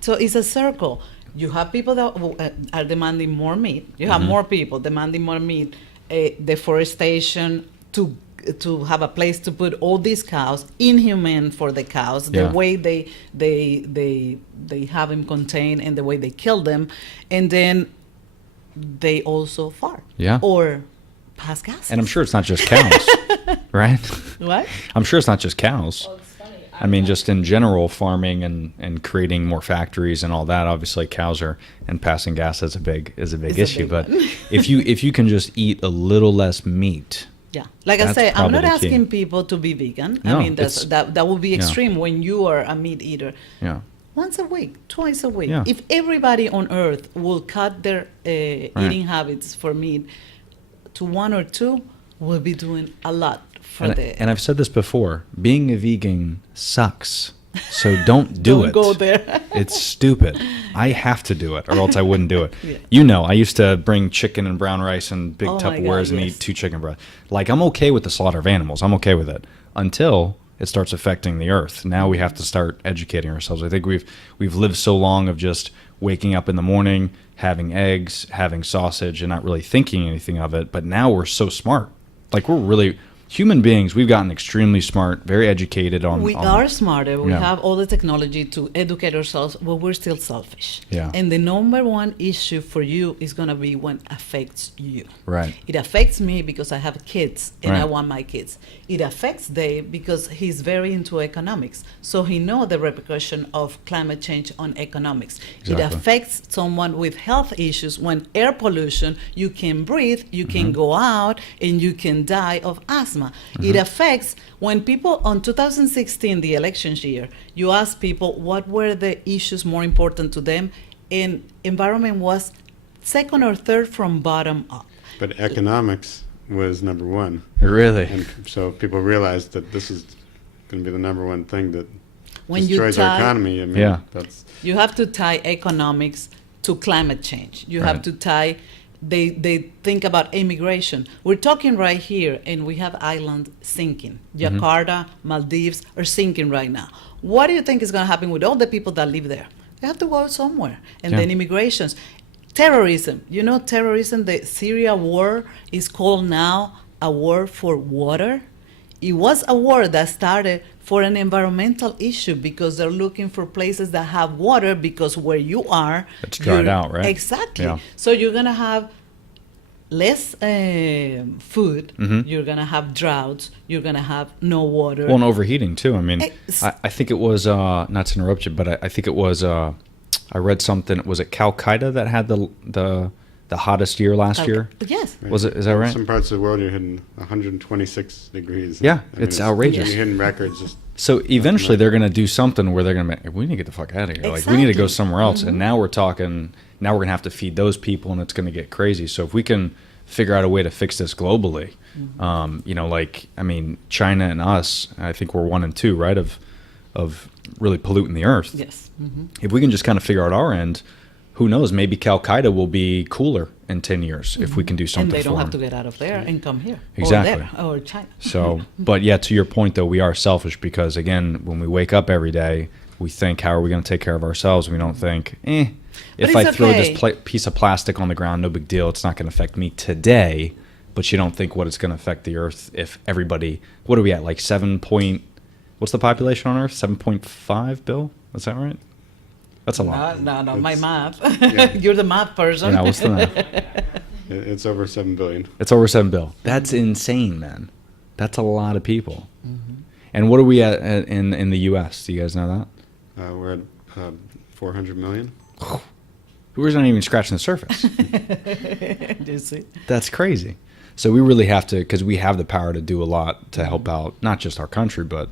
So it's a circle. You have people that are demanding more meat. You have more people demanding more meat. Deforestation to have a place to put all these cows. Inhumane for the cows. The Yeah. way they have them contained and the way they kill them, and then they also fart. Yeah. Or pass gas. and I'm sure it's not just cows, right? What? I'm sure it's not just cows. Well, it's funny. I mean, just in general, farming and creating more factories and all that. Obviously, cows are and passing gas is a big It's a issue. big But one. if you can just eat a little less meat, Yeah, like I That's say, I'm not probably the key. asking people to be vegan. No, I mean, that would be yeah. extreme when you are a meat eater. yeah, Once a week, twice a week. Yeah. If everybody on Earth will cut their eating habits for meat to 1 or 2, we'll be doing a lot for and I've said this before: being a vegan sucks. So don't do Don't it. go there. It's stupid. I have to do it, or else I wouldn't do it. Yeah. You know, I used to bring chicken and brown rice and big Oh my Tupperwares God, and yes. eat 2 chicken breasts. Like, I'm okay with the slaughter of animals. I'm okay with it until it starts affecting the earth. Now we have to start educating ourselves. I think we've lived so long of just waking up in the morning, having eggs, having sausage, and not really thinking anything of it. But now we're so smart. Like, we're really human beings. We've gotten extremely smart, very educated on. We are smarter. We Yeah. have all the technology to educate ourselves, but we're still selfish. Yeah. And the number one issue for you is going to be when it affects you. Right. It affects me because I have kids and I Right. want my kids. It affects Dave because he's very into economics. So he knows the repercussion of climate change on economics. Exactly. It affects someone with health issues when air pollution, you can breathe, you can go out, and you can die of asthma. It affects when people on 2016, the elections year, you ask people what were the issues more important to them, and environment was second or third from bottom up. But economics was number 1, Really? and so people realized that this is going to be the number 1 thing that When you destroys our tie- economy. I mean, Yeah. that's You have to tie economics to climate change. You have Right. to tie. They think about immigration. We're talking right here, and we have islands sinking. Jakarta, Maldives are sinking right now. What do you think is going to happen with all the people that live there? They have to go somewhere, and Yeah. then immigrations. terrorism. You know, terrorism. The Syria war is called now a war for water. It was a war that started for an environmental issue because they're looking for places that have water because where you are, It's dried you're- out, right? Exactly. Yeah. So you're gonna have less food. Mhm. You're gonna have droughts. You're gonna have no water. Well, and overheating too. I mean, Ex- I think it was not to interrupt you, but I think it was I read something. Was it Calcutta that had the hottest year last year? Yes. Was it? Is that right? Some parts of the world you're hitting 126 degrees. Yeah, it's outrageous. You're hitting records. Just So eventually they're going to do something where they're going to we need to get the fuck out of here. Like we need to go Exactly. somewhere else. And now we're talking. Now we're going to have to feed those people, and it's going to get crazy. So if we can figure out a way to fix this globally, you know, like I mean, China and us, I think we're 1 and 2, right? Of really polluting the earth. Yes. If we can just kind of figure out our end, who knows? Maybe Calcutta will be cooler in 10 years if we can do something And they don't for have to them. get out of there and come here. Exactly. Or there. Or China. So, but yeah, to your point though, we are selfish because again, when we wake up every day, we think, how are we going to take care of ourselves? We don't think, if I it's throw okay. this piece of plastic on the ground, no big deal. It's not going to affect me today. But you don't think what it's going to affect the earth if everybody, what are we at? Like what's the population on earth? 7.5, Bill? Is that right? That's a lot. No, my math. Yeah. You're the math person. Yeah, what's the math? it's over 7 billion. It's over 7 bill. That's insane, man. That's a lot of people. And what are we at in the U.S.? Do you guys know that? We're at 400 million. We're not even scratching the surface. You see? That's crazy. So we really have to, because we have the power to do a lot to help out, not just our country, but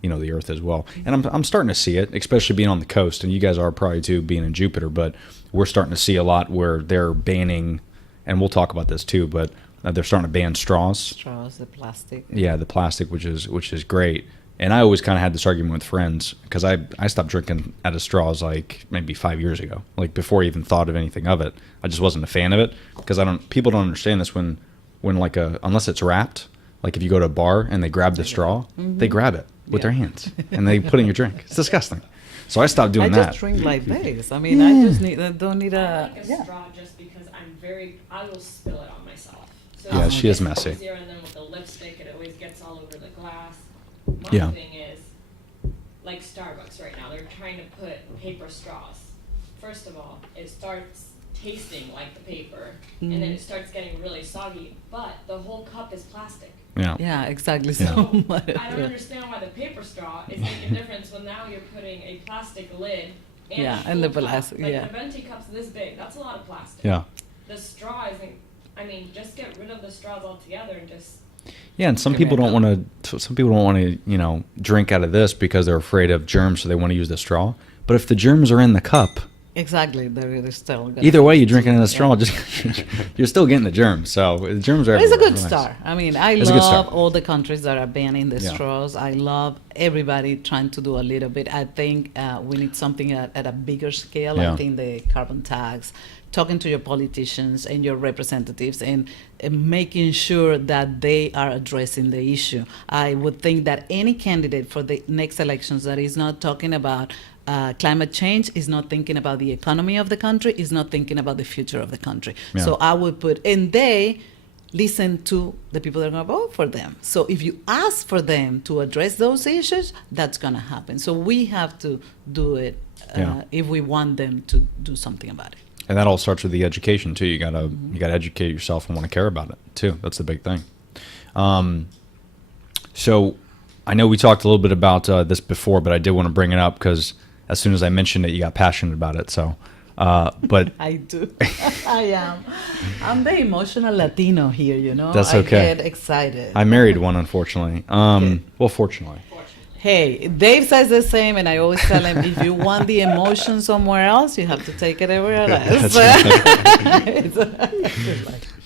you know the earth as well. And I'm starting to see it, especially being on the coast, and you guys are probably too, being in Jupiter. But we're starting to see a lot where they're banning, and we'll talk about this too. But they're starting to ban straws. Straws, the plastic. Yeah, the plastic, which is great. And I always kind of had this argument with friends because I stopped drinking out of straws like maybe 5 years ago, like before I even thought of anything of it. I just wasn't a fan of it because people don't understand this when like unless it's wrapped, like if you go to a bar and they grab the straw, they grab it with their hands and they put it in your drink. It's disgusting. So I stopped doing I that. just drink like this. I mean, I don't need I a. like a Yeah. straw just because I will spill it on myself. So Yeah, it's she is just messy. easier, and then with the lipstick, it always gets all over the glass. My Yeah. thing is, like Starbucks right now, they're trying to put paper straws. First of all, it starts tasting like the paper, and then it starts getting really soggy, but the whole cup is plastic. Yeah. Yeah, exactly. Yeah. So So much. I don't understand why the paper straw is making a difference when now you're putting a plastic lid and Yeah, a and the full cup. plastic, Like yeah. the venti cup's this big. That's a lot of plastic. Yeah. The straw isn't. I mean, just get rid of the straws altogether and just. Yeah, and some people don't want to. Some people don't want to, drink out of this because they're afraid of germs, so they want to use the straw. But if the germs are in the cup, Exactly. They're still. Gonna either way, you're drinking in the straw. Yeah. Just you're still getting the germs. So the germs are. But it's a everywhere. good Nice. start. I mean, I It's a good start. love all the countries that are banning the Yeah. straws. I love everybody trying to do a little bit. I think we need something at a bigger scale. Yeah. I think the carbon tax, talking to your politicians and your representatives and making sure that they are addressing the issue. I would think that any candidate for the next elections that is not talking about climate change, is not thinking about the economy of the country, is not thinking about the future of the country. Yeah. So I would put, and they listen to the people that are going to vote for them. So if you ask for them to address those issues, that's going to happen. So we have to do it Yeah. if we want them to do something about it. And that all starts with the education too. You gotta educate yourself and want to care about it too. That's the big thing. So I know we talked a little bit about this before, but I did want to bring it up because as soon as I mentioned it, you got passionate about it. So, but I do. I am. I'm the emotional Latino here, you know. That's okay. I get excited. I married one, unfortunately. Well, fortunately. Hey, Dave says the same, and I always tell him, if you want the emotion somewhere else, you have to take it everywhere else.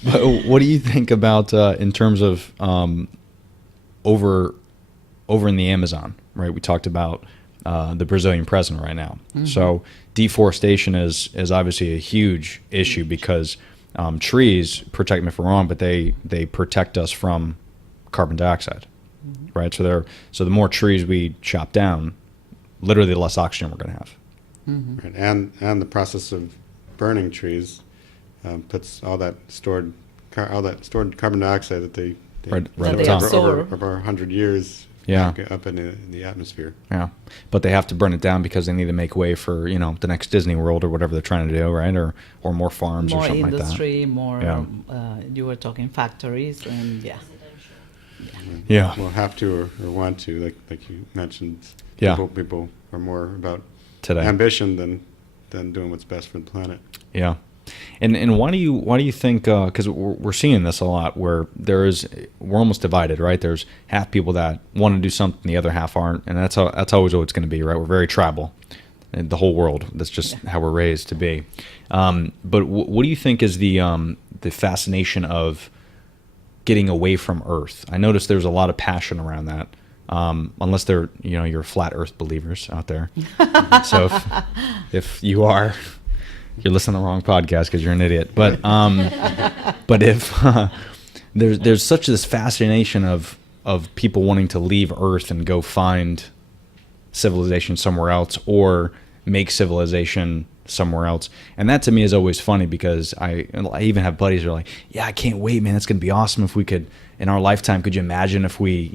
But what do you think about in terms of over in the Amazon? Right, we talked about the Brazilian president right now. So deforestation is obviously a huge issue because trees, protect me if I'm wrong, but they protect us from carbon dioxide. Right, so the more trees we chop down, literally the less oxygen we're going to have. Right. And the process of burning trees puts all that stored carbon dioxide that they Right That up they top. absorb. over 100 years Yeah. back up in the atmosphere. Yeah, but they have to burn it down because they need to make way for the next Disney World or whatever they're trying to do, right? Or more farms or More something industry, more. Yeah. You were talking factories, and yeah. Residential. Yeah. We'll have to or want to, like you mentioned. Yeah. People are more about Today. ambition than doing what's best for the planet. Yeah, and why do you think? Because we're seeing this a lot, where we're almost divided, right? There's half people that want to do something, the other half aren't, and that's always what it's going to be, right? We're very tribal, in the whole world. That's just how we're raised to be. But what do you think is the fascination of getting away from Earth? I noticed there's a lot of passion around that. Unless you're flat Earth believers out there. So if you are, you're listening to the wrong podcast because you're an idiot. But if there's such this fascination of people wanting to leave Earth and go find civilization somewhere else or make civilization somewhere else, and that to me is always funny because I even have buddies who are like, yeah, I can't wait, man, it's gonna be awesome if we could in our lifetime. Could you imagine if we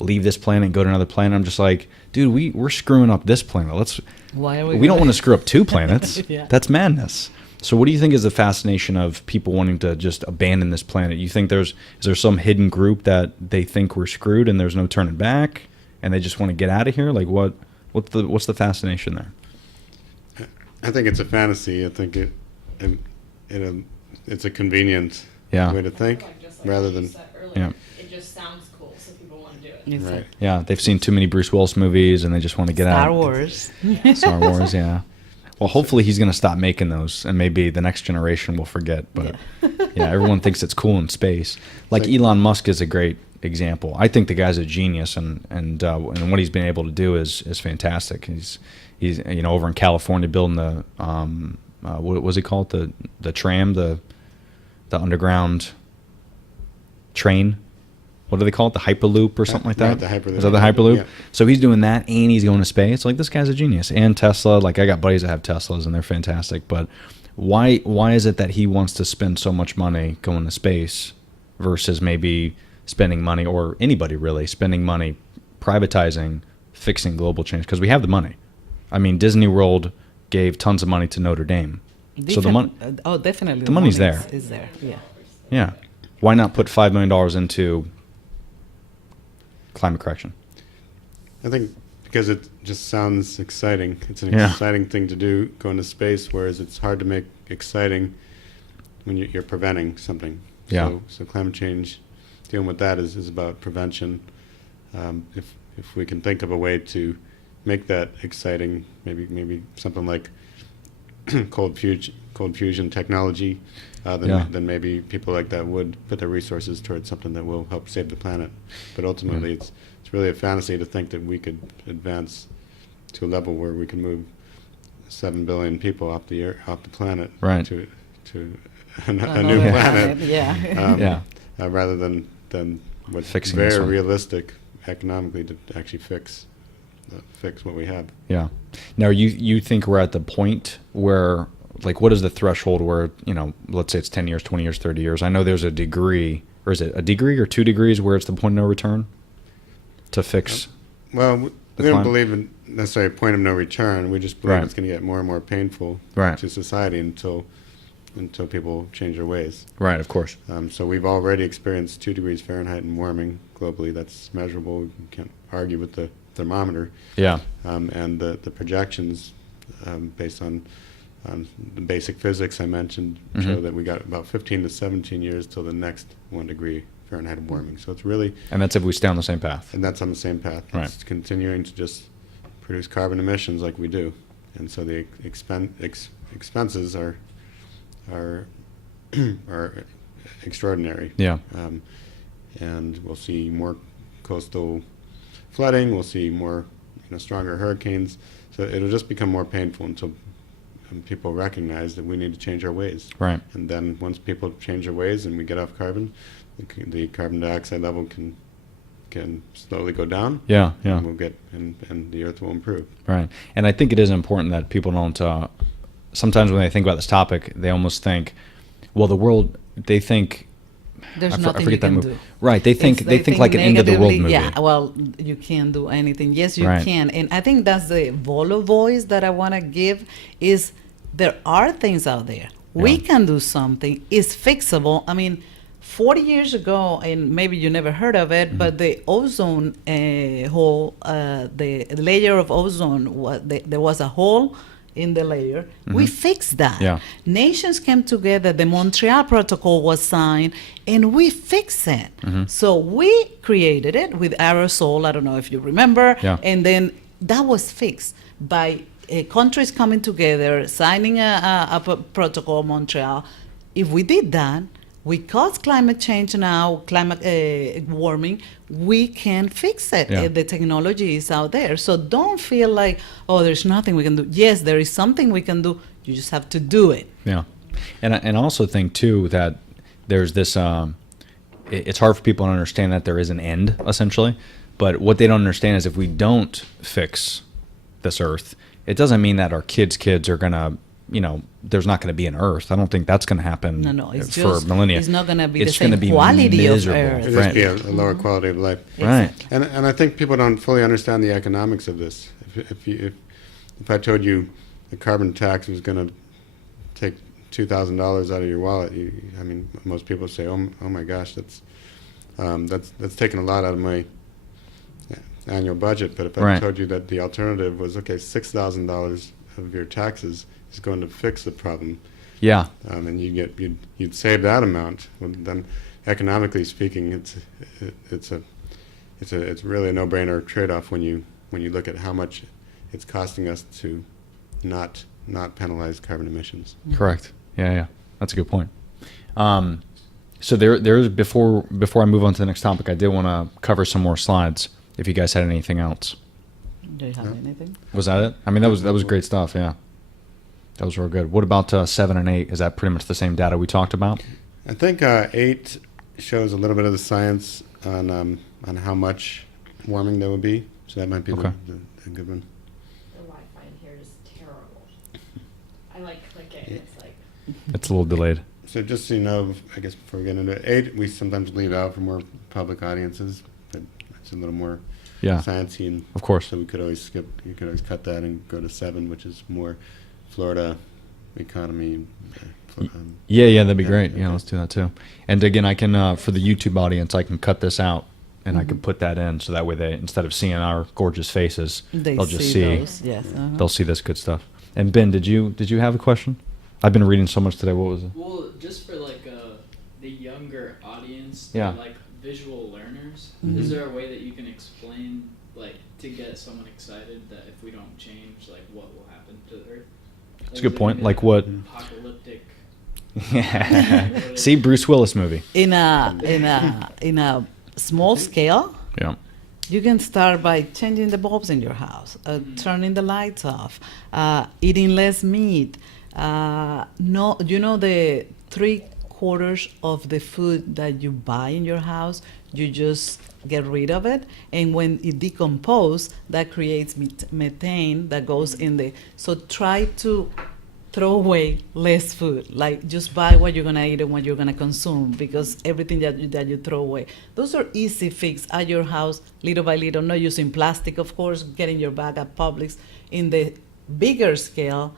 leave this planet and go to another planet? I'm just like, dude, we're screwing up this planet. Why are We don't want to screw up two planets. Yeah. That's madness. So what do you think is the fascination of people wanting to just abandon this planet? You think is there some hidden group that they think we're screwed and there's no turning back and they just want to get out of here? Like what's the fascination there? I think it's a fantasy. I think it's a convenient Yeah. way to think Like, just rather what you than said earlier, Yeah. it just sounds cool, so people want to do it. It's right. like Yeah, they've seen too many Bruce Willis movies and they just want to get Star out. Wars. Star Wars, yeah. Well, hopefully he's going to stop making those, and maybe the next generation will forget. But yeah, everyone thinks it's cool in space. Like Elon Musk is a great example. I think the guy's a genius, and what he's been able to do is fantastic. He's over in California building the what was it called, the tram, the underground train. What do they call it? The Hyperloop or something like that? Right, the Hyperloop. Is that the Hyperloop? Yeah. So he's doing that and he's going to space. Like, this guy's a genius. And Tesla, like, I got buddies that have Teslas and they're fantastic. But why is it that he wants to spend so much money going to space versus maybe spending money, or anybody really, spending money privatizing, fixing global change? Because we have the money. I mean, Disney World gave tons of money to Notre Dame. So the money, Oh, definitely. the money's money there. Is there? Yeah. yeah. Why not put $5 million into climate correction? I think because it just sounds exciting. It's an Yeah. exciting thing to do, go into space, whereas it's hard to make exciting when you're preventing something. Yeah. So climate change, dealing with that is about prevention. If we can think of a way to make that exciting, maybe something like cold fusion technology, then maybe people like that would put their resources towards something that will help save the planet. But ultimately, it's really a fantasy to think that we could advance to a level where we can move 7 billion people off the planet Right. to a new Another planet. Yeah. Yeah. Rather than what's Fixing this very one. realistic economically to actually fix what we have. Yeah. Now, you think we're at the point where, like, what is the threshold where, let's say it's 10 years, 20 years, 30 years. I know there's a degree, or is it a degree or 2 degrees where it's the point of no return to fix? Well, we The don't climate? believe in necessarily a point of no return. We just believe Right. it's going to get more and more painful Right. to society until people change their ways. Right, of course. So we've already experienced 2 degrees Fahrenheit in warming globally. That's measurable. You can't argue with the thermometer. Yeah. And the projections based on the basic physics I mentioned show that we got about 15 to 17 years till the next 1 degree Fahrenheit of warming. So it's really, And that's if we stay on the same path. and that's on the same path. Right. It's continuing to just produce carbon emissions like we do. And so the expenses are extraordinary. Yeah. And we'll see more coastal flooding. We'll see more, stronger hurricanes. So it'll just become more painful until people recognize that we need to change our ways. Right. And then once people change their ways and we get off carbon, the carbon dioxide level can slowly go down. Yeah, yeah. And we'll get and the Earth will improve. Right. And I think it is important that people don't, sometimes when they think about this topic, they almost think, well, the world, they think, There's I nothing you forget that can movie. do. Right. They think like an end of the world negatively, movie. Yeah, well, you can't do anything. Yes, you Right. can. And I think that's the VoLo voice that I want to give is there are things out there. We Yeah. can do something. It's fixable. I mean, 40 years ago, and maybe you never heard of it, Mm-hmm. but the ozone hole, the layer of ozone, there was a hole in the layer. We fixed that. Mm-hmm. Yeah. Nations came together, the Montreal Protocol was signed, and we fixed it. Mm-hmm. So we created it with aerosol, I don't know if you remember, Yeah. and then that was fixed by countries coming together, signing a protocol, Montreal. If we did that, we cause climate change now, climate warming, we can fix it. Yeah. The technology is out there. So don't feel like, oh, there's nothing we can do. Yes, there is something we can do. You just have to do it. Yeah, and I also think too that there's this. It's hard for people to understand that there is an end essentially, but what they don't understand is if we don't fix this Earth, it doesn't mean that our kids are gonna. There's not going to be an Earth. I don't think that's going to happen. No, it's for just, millennia. it's not going to be It's the same gonna be quality of miserable. Earth. It'll Right. just be a lower quality of life. Right. And I think people don't fully understand the economics of this. If I told you the carbon tax was going to take $2,000 out of your wallet, most people say, "Oh my gosh, that's taking a lot out of my annual budget." But if I Right. told you that the alternative was $6,000 of your taxes is going to fix the problem, Yeah. and you'd save that amount, well, then economically speaking, it's really a no-brainer trade-off when you look at how much it's costing us to not penalize carbon emissions. Correct. Yeah. That's a good point. So there's before I move on to the next topic, I did want to cover some more slides. If you guys had anything else, Do you have anything? was that it? I mean, that was great stuff. Yeah, that was real good. What about 7 and 8? Is that pretty much the same data we talked about? I think 8 shows a little bit of the science on how much warming there will be. So that might be Okay. the good one. The Wi-Fi in here is terrible. I like click it, and it's like, It's a little delayed. So just so you know, I guess before we get into it, 8 we sometimes leave out for more public audiences, but it's a little more Yeah, sciencey, and of course. so we could always skip. You could always cut that and go to 7, which is more Florida economy. Yeah, that'd be Yeah, great. okay. Yeah, let's do that too. And again, I can for the YouTube audience, I can cut this out and I can put that in, so that way they, instead of seeing our gorgeous faces, they'll just see those. Yes. they'll see this good stuff. And Ben, did you have a question? I've been reading so much today. What was it? Well, just for like the younger audience, Yeah. like visual learners, Mhm. is there a way that you can explain, like, to get someone excited that if we don't change, like, what will happen to the Earth? That's a good point. Like what? Apocalyptic. See, Bruce Willis movie. In a small scale, Yeah. you can start by changing the bulbs in your house, turning the lights off, eating less meat. No, the 3/4 of the food that you buy in your house, you just get rid of it, and when it decomposes, that creates methane that goes in the. So try to throw away less food. Like just buy what you're gonna eat and what you're gonna consume, because everything that you throw away, those are easy fix at your house, little by little. Not using plastic, of course. Getting your bag at Publix. In the bigger scale,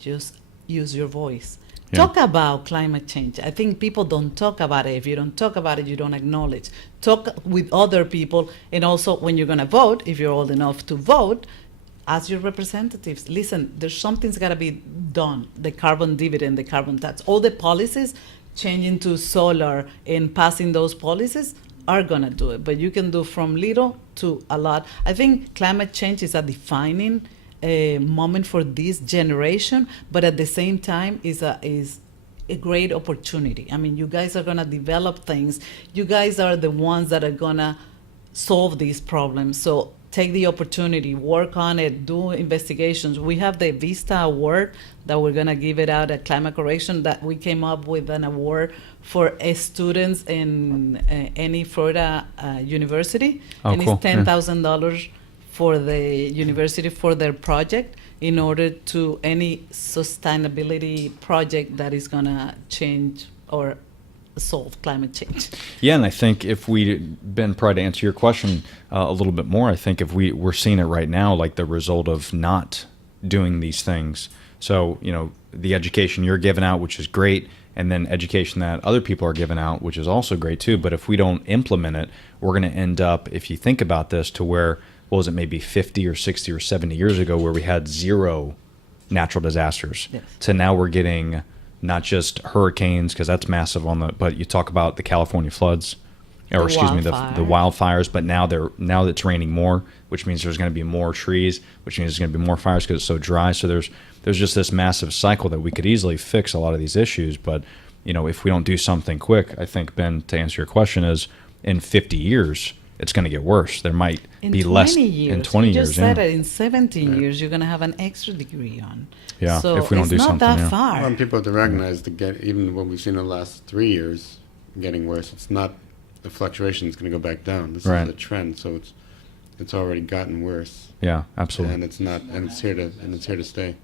just use your voice. Yeah. Talk about climate change. I think people don't talk about it. If you don't talk about it, you don't acknowledge. Talk with other people, and also when you're gonna vote, if you're old enough to vote, ask your representatives. Listen, there's something's got to be done. The carbon dividend, the carbon tax, all the policies changing to solar and passing those policies are gonna do it. But you can do from little to a lot. I think climate change is a defining moment for this generation, but at the same time is a great opportunity. I mean, you guys are gonna develop things. You guys are the ones that are gonna solve these problems. So take the opportunity, work on it, do investigations. We have the Vista Award that we're gonna give it out at Climate Correction, that we came up with an award for students in any Florida university. Oh, And cool. it's $10,000 for the university for their project. in order to any sustainability project that is going to change or solve climate change. Yeah, and I think if we, Ben, probably to answer your question a little bit more, I think if we're seeing it right now, like the result of not doing these things. So, the education you're giving out, which is great, and then education that other people are giving out, which is also great too. But if we don't implement it, we're going to end up, if you think about this, to where, what was it, maybe 50 or 60 or 70 years ago, where we had 0 natural disasters. Yes. To now we're getting not just hurricanes, because that's massive but you talk about the California floods, or The excuse me, the wildfires. But now it's raining more, which means there's going to be more trees, which means there's going to be more fires because it's so dry. So there's just this massive cycle that we could easily fix a lot of these issues. But if we don't do something quick, I think, Ben, to answer your question, is in 50 years it's going to get worse. There might be less years. in 20 you years. just said it, in 17 years you're going to have an extra degree on. Yeah, so if we don't it's do not something, that yeah. far. Well, and people have to recognize even what we've seen in the last 3 years getting worse. It's not the fluctuation is going to go back down. This Right. is a trend, so it's already gotten worse, Yeah, absolutely. and it's here to stay.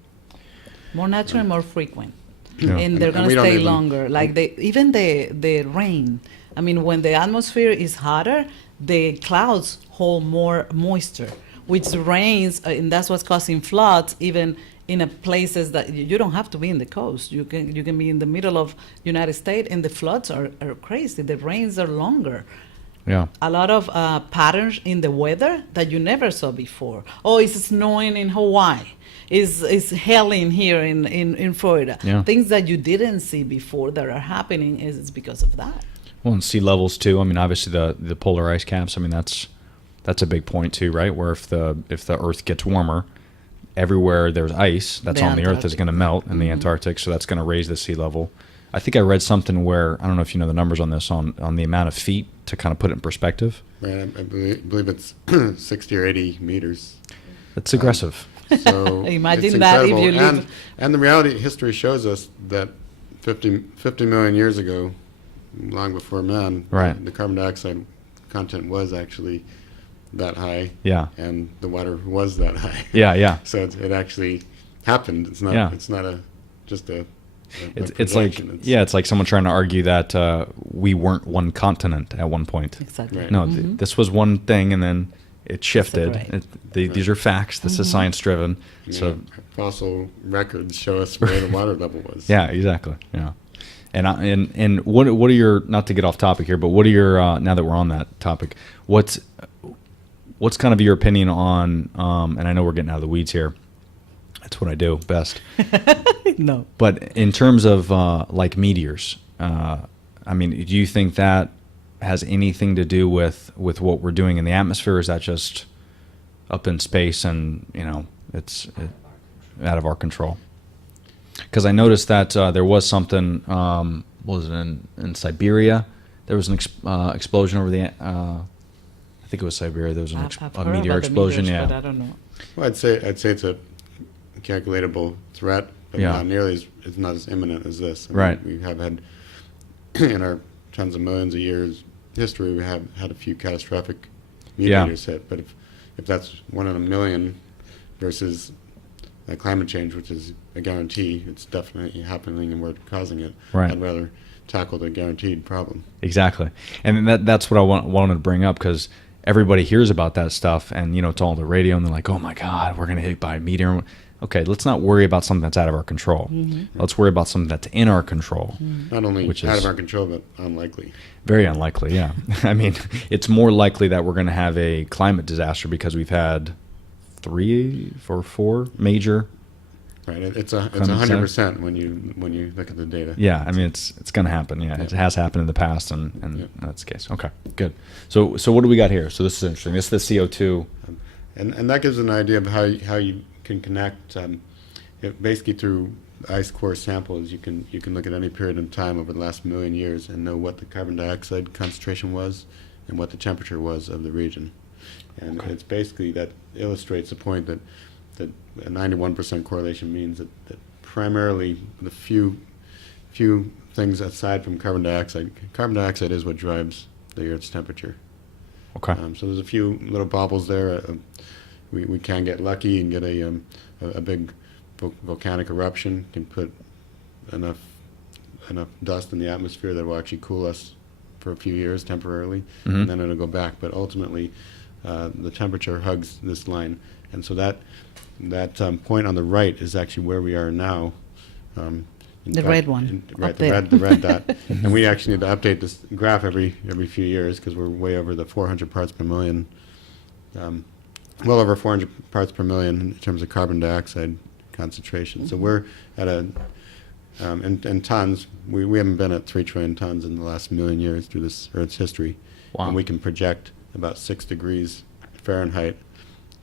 More natural and more frequent. Yeah. And they're And going we to don't stay even- longer. Like even the rain. I mean, when the atmosphere is hotter, the clouds hold more moisture, which rains, and that's what's causing floods. Even in places that you don't have to be in the coast, you can be in the middle of United States, and the floods are crazy. The rains are longer. Yeah. A lot of patterns in the weather that you never saw before. Oh, it's snowing in Hawaii. It's hailing here in Florida. Yeah. Things that you didn't see before that are happening is because of that. Well, and sea levels too. I mean, obviously the polar ice caps. I mean, that's a big point too, right? Where if the Earth gets warmer, everywhere there's ice that's The on the Earth is Antarctic. going to melt in the Antarctic, so that's going to raise the sea level. I think I read something where, I don't know if you know the numbers on this, on the amount of feet, to kind of put it in perspective. Right, I believe it's 60 or 80 meters. It's aggressive. So Imagine it's that if incredible. you live- And the reality, history shows us that 50 million years ago, long before man, Right. the carbon dioxide content was actually that high, Yeah. and the water was that high. Yeah, yeah. So it actually happened. It's not. Yeah. It's not just a It's like, projection. it's like someone trying to argue that we weren't one continent at one point. Exactly. Right. No, this was one thing, and then it shifted. Separate. These are facts. This is science driven. You So know, fossil records show us where the water level was. yeah, exactly. Yeah, and what are your, not to get off topic here, but what are your now that we're on that topic, what's kind of your opinion on and I know we're getting out of the weeds here. That's what I do best. No. But in terms of like meteors, I mean, do you think that has anything to do with what we're doing in the atmosphere? Or is that just up in space and it's out of our control? Because I noticed that there was something. What was it in Siberia? There was an explosion over the. I think it was Siberia. There was I've a heard meteor about the explosion. meteors, Yeah. but I don't know. Well, I'd say it's a calculatable threat, but Yeah. not nearly it's not as imminent as this. I mean, Right. we have had in our tens of millions of years history, we have had a few catastrophic Yeah. meteors hit. But if that's 1 in a million versus climate change, which is a guarantee, it's definitely happening and we're causing it. Right. I'd rather tackle the guaranteed problem. Exactly, and that's what I wanted to bring up, because everybody hears about that stuff, and it's all on the radio, and they're like, "Oh my God, we're gonna hit by a meteor." Okay, let's not worry about something that's out of our control. Let's worry about something that's in our control. Not only Which out is- of our control, but unlikely. Very unlikely, yeah. I mean, it's more likely that we're going to have a climate disaster because we've had 3 or 4 major. Right. It's 100% when you look at the data. Yeah, I mean, it's going to happen. Yeah, it has happened in the past, and Yeah. that's the case. Okay, good. So what do we got here? So this is interesting. This is the CO2. And that gives an idea of how you can connect. Basically, through ice core samples, you can look at any period in time over the last million years and know what the carbon dioxide concentration was and what the temperature was of the region. And it's basically, that illustrates the point that a 91% correlation means that primarily the few things aside from carbon dioxide is what drives the Earth's temperature. Okay. So there's a few little bobbles there. we can get lucky and get a big volcanic eruption, can put enough dust in the atmosphere that will actually cool us for a few years temporarily, and then it'll go back. But ultimately, the temperature hugs this line, and so that point on the right is actually where we are now. The red one, Right, up the there. red dot. And we actually need to update this graph every few years because we're way over the 400 parts per million, well over 400 parts per million in terms of carbon dioxide concentration. So we're at in tons, we haven't been at 3 trillion tons in the last million years through this Earth's history. Wow. And we can project about 6 degrees Fahrenheit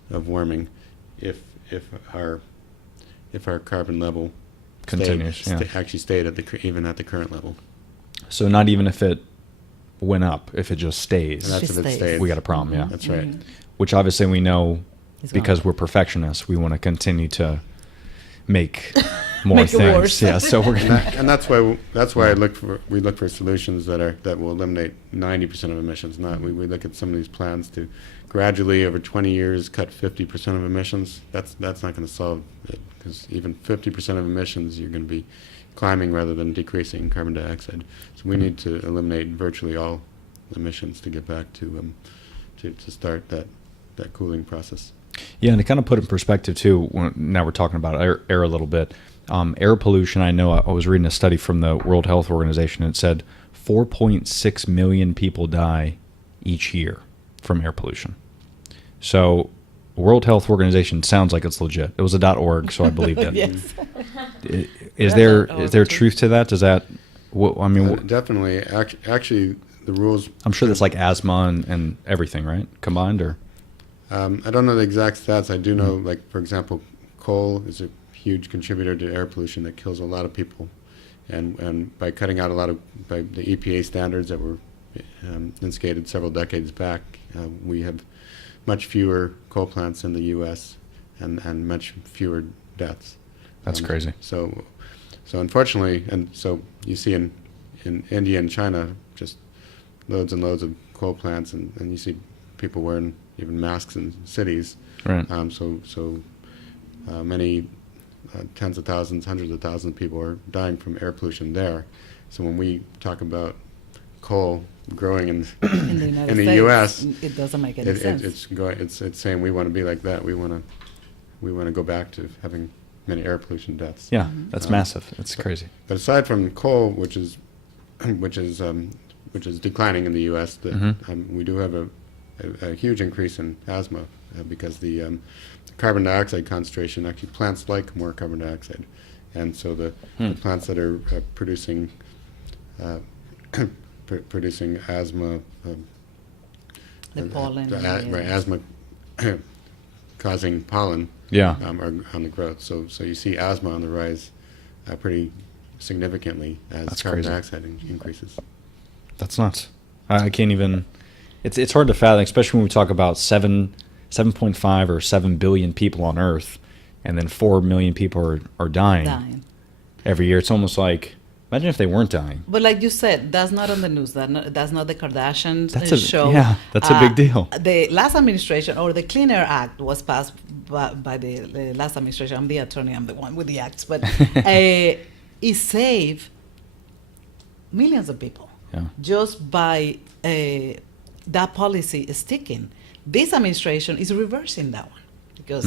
of warming if our carbon level Continues, yeah. actually stayed even at the current level. So not even if it went up, if it just stays, And that's It if it stays. stayed. we got a problem. Yeah, That's right. which obviously we know It's because gone. we're perfectionists. We want to continue to make more Make it things. worse. Yeah, so we're And, gonna. and that's why we look for solutions that will eliminate 90% of emissions. Not we look at some of these plans to gradually over 20 years cut 50% of emissions. That's not going to solve it, because even 50% of emissions, you're going to be climbing rather than decreasing carbon dioxide. So we need to eliminate virtually all emissions to get back to start that cooling process. Yeah, and to kind of put in perspective too, now we're talking about air a little bit. Air pollution, I know I was reading a study from the World Health Organization. It said 4.6 million people die each year from air pollution. So World Health Organization sounds like it's legit. It was a .org, so I believed it. Yes. Is That's there .org. truth to that? Does that, I mean, Definitely. Actually, the rules. I'm sure that's like asthma and everything, right? Combined, or? I don't know the exact stats. I do know, like, for example, coal is a huge contributor to air pollution that kills a lot of people. And by cutting out by the EPA standards that were instigated several decades back, we have much fewer coal plants in the U.S. and much fewer deaths. That's crazy. So unfortunately, and so you see in India and China just loads and loads of coal plants, and you see people wearing even masks in cities. Right. So many tens of thousands, hundreds of thousands of people are dying from air pollution there. So when we talk about coal growing in In the United in the States, U.S., it doesn't make any sense. it's saying we want to be like that. We want to go back to having many air pollution deaths. Yeah, that's massive. That's crazy. But aside from coal, which is declining in the U.S., we do have a huge increase in asthma because the carbon dioxide concentration, actually plants like more carbon dioxide, and so the plants that are producing asthma, The pollen. right, asthma causing pollen, Yeah. are on the growth. So you see asthma on the rise pretty significantly as That's carbon crazy. dioxide increases. That's nuts. I can't even. It's hard to fathom, especially when we talk about 7.5 or 7 billion people on Earth, and then 4 million people are dying every year. It's almost like, imagine if they weren't dying. But like you said, that's not on the news. That's not the Kardashians show. Yeah, that's a big deal. The last administration, or the Clean Air Act, was passed by the last administration. I'm the attorney. I'm the one with the acts. But it saved millions of people just by that policy sticking. This administration is reversing that one because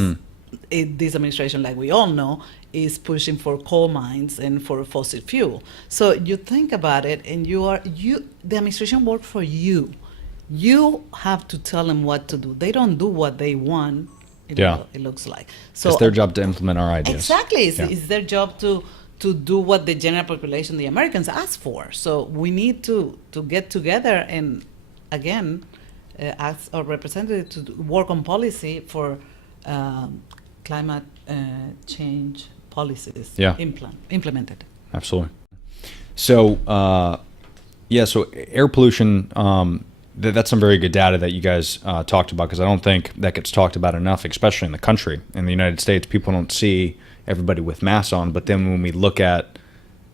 this administration, like we all know, is pushing for coal mines and for fossil fuel. So you think about it, and the administration works for you. You have to tell them what to do. They don't do what they want. It looks like. So It's their job to implement our ideas. exactly, it's their job to do what the general population, the Americans, ask for. So we need to get together and again ask our representative to work on policy for climate change policies implemented. Absolutely. So, so air pollution, that's some very good data that you guys talked about, because I don't think that gets talked about enough, especially in the country. In the United States, people don't see everybody with masks on, but then when we look at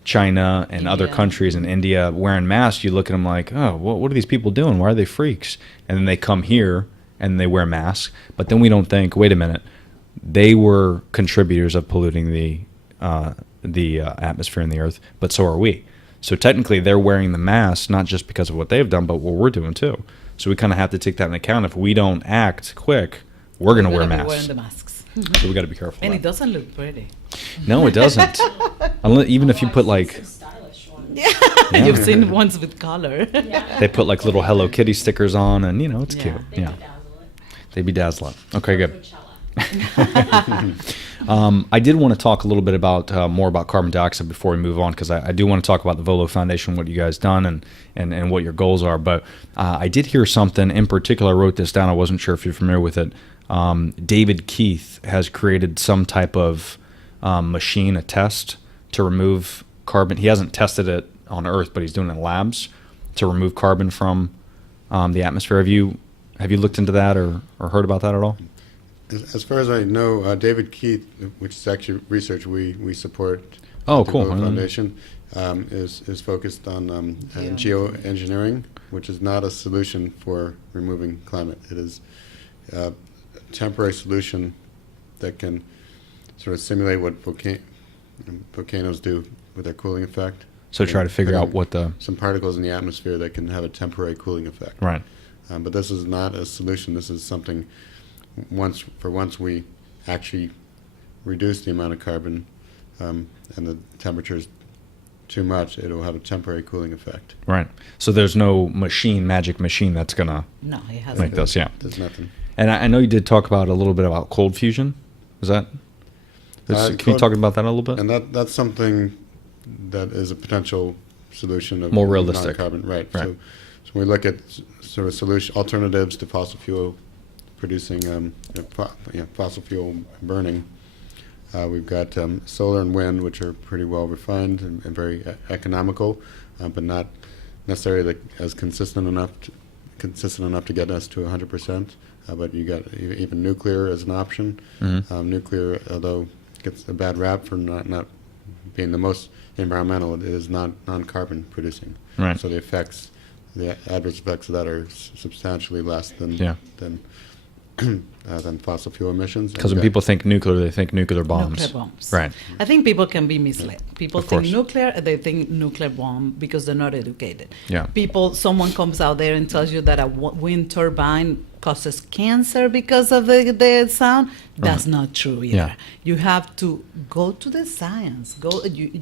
China and other countries in India wearing masks, you look at them like, oh, what are these people doing? Why are they freaks? And then they come here and they wear masks. But then we don't think, wait a minute, they were contributors of polluting the atmosphere and the earth, but so are we. So technically, they're wearing the mask not just because of what they've done, but what we're doing too. So we kind of have to take that into account. If we don't act quick, we're going to wear Wearing masks. the masks. So we got to be careful. And about it doesn't look pretty. No, it doesn't. Even if you put like, Some stylish ones. Yeah. You've seen ones with color. Yeah. they put like little Hello Kitty stickers on, and you know it's Yeah. cute. They Yeah, bedazzle it. they bedazzle it. Okay, good. Coachella. I did want to talk a little bit about more about carbon dioxide before we move on, because I do want to talk about the VoLo Foundation, what you guys done, and what your goals are. But I did hear something in particular. I wrote this down. I wasn't sure if you're familiar with it. David Keith has created some type of machine, a test to remove carbon. He hasn't tested it on Earth, but he's doing it in labs to remove carbon from the atmosphere. Have you looked into that or heard about that at all? As far as I know, David Keith, which is actually research we support. Oh, the cool. VoLo Foundation is focused on geoengineering, which is not a solution for removing climate. It is a temporary solution that can sort of simulate what volcanoes do with their cooling effect. So try to figure out what the some particles in the atmosphere that can have a temporary cooling effect. right. But this is not a solution. This is something. Once we actually reduce the amount of carbon and the temperature is too much, it will have a temporary cooling effect. Right. So there's no magic machine that's gonna No, it make hasn't. this. Yeah. There's nothing. And I know you did talk about a little bit about cold fusion. Is that? Can you Cold- talk about that a little bit? And that's something that is a potential solution of More realistic. non-carbon. Right. Right. So we look at sort of alternatives to fossil fuel producing fossil fuel burning. We've got solar and wind, which are pretty well refined and very economical, but not necessarily as consistent enough to get us to 100%. But you got even nuclear as an option. Mhm. Nuclear, although gets a bad rap for not being the most environmental, it is non-carbon producing. Right. So the adverse effects of that are substantially less than Yeah. than fossil fuel emissions. Because when people think nuclear, they think nuclear bombs. Nuclear bombs. Right. I think people can be misled. People Of think course. nuclear, they think nuclear bomb because they're not educated. Yeah. Someone comes out there and tells you that a wind turbine causes cancer because of the sound. That's not true either. Yeah. You have to go to the science.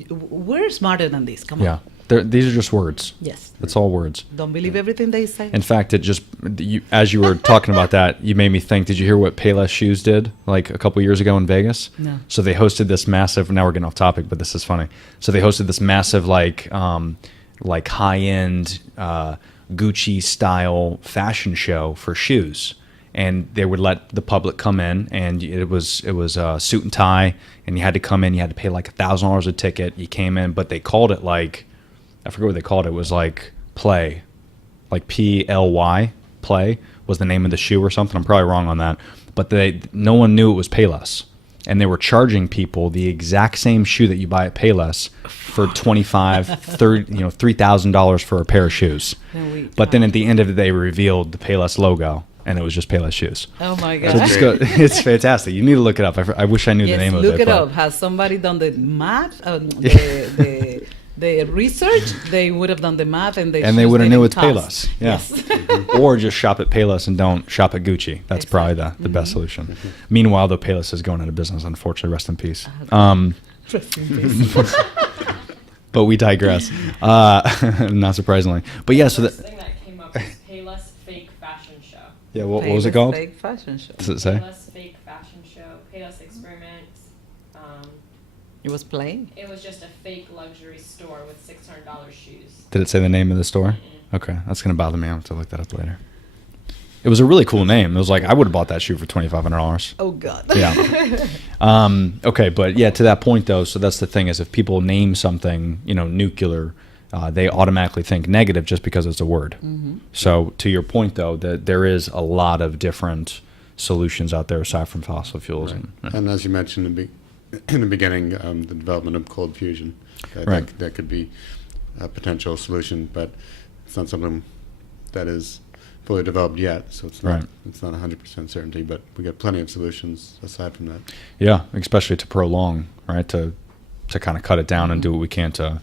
We're smarter than this. Come Yeah. on. These are just words. Yes. It's all words. Don't believe everything they say. In fact, as you were talking about that, you made me think, did you hear what Payless Shoes did like a couple years ago in Vegas? No. So they hosted this massive, now we're getting off topic, but this is funny. So they hosted this massive like high-end Gucci style fashion show for shoes. And they would let the public come in, and it was a suit and tie, and you had to come in, you had to pay like $1,000 a ticket. You came in, but they called it like, I forget what they called it. It was like Play, like PLY, Play was the name of the shoe or something. I'm probably wrong on that, but no one knew it was Payless, and they were charging people the exact same shoe that you buy at Payless for $25, $30, $3,000 for a pair of shoes. But then at the end of it, they revealed the Payless logo, and it was just Payless shoes. Oh my So God. just go, it's fantastic. You need to look it up. I wish I knew the name of it. Look it but- up. Has somebody done the math? The research? They would have done the math, and they would have knew it's Payless. Yeah. Yes. Or just shop at Payless and don't shop at Gucci. That's probably the best solution. Meanwhile, though, Payless is going out of business, unfortunately. Rest in peace. Rest in peace. But we digress. Not surprisingly. But yeah, so The first that. thing that came up was Payless Fake Fashion Show. Yeah, what was it Payless called? Fake fashion show. Does it say? Payless Fake Fashion Show. Payless Experiment. It was playing. It was just a fake luxury store with $600 shoes. Did it say the name of the store? Okay, that's gonna bother me. I'll have to look that up later. It was a really cool name. It was like I would have bought that shoe for $2,500. Oh God. Yeah. Okay, but yeah, to that point though. So that's the thing is, if people name something, nuclear, they automatically think negative just because it's a word. Mm-hmm. So to your point though, that there is a lot of different solutions out there aside from fossil fuels. Right. And, And as you mentioned in the beginning, the development of cold fusion, Right. that could be a potential solution, but it's not something that is fully developed yet, so it's Right. not it's not 100% certainty. But we got plenty of solutions aside from that. Yeah, especially to prolong, right? To kind of cut it down and do what we can to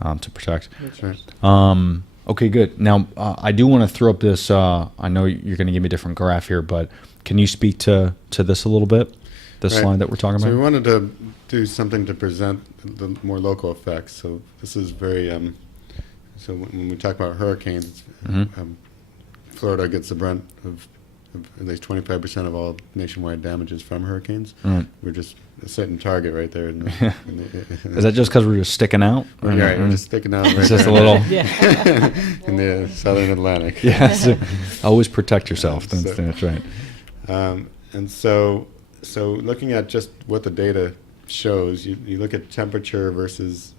protect. That's right. Okay, good. Now, I do want to throw up this. I know you're going to give me a different graph here, but can you speak to this a little bit? This Right. slide that we're talking So we about. wanted to do something to present the more local effects. So this is very. So when we talk about hurricanes, Mhm. Florida gets the brunt of at least 25% of all nationwide damages from hurricanes. Right. We're just sitting target right there. Is that just because we're just sticking out? Yeah, right, we're just sticking out. Right It's just a there little. in the southern Atlantic. Yes. Always protect yourself. So- That's right. And so looking at just what the data shows, you look at temperature versus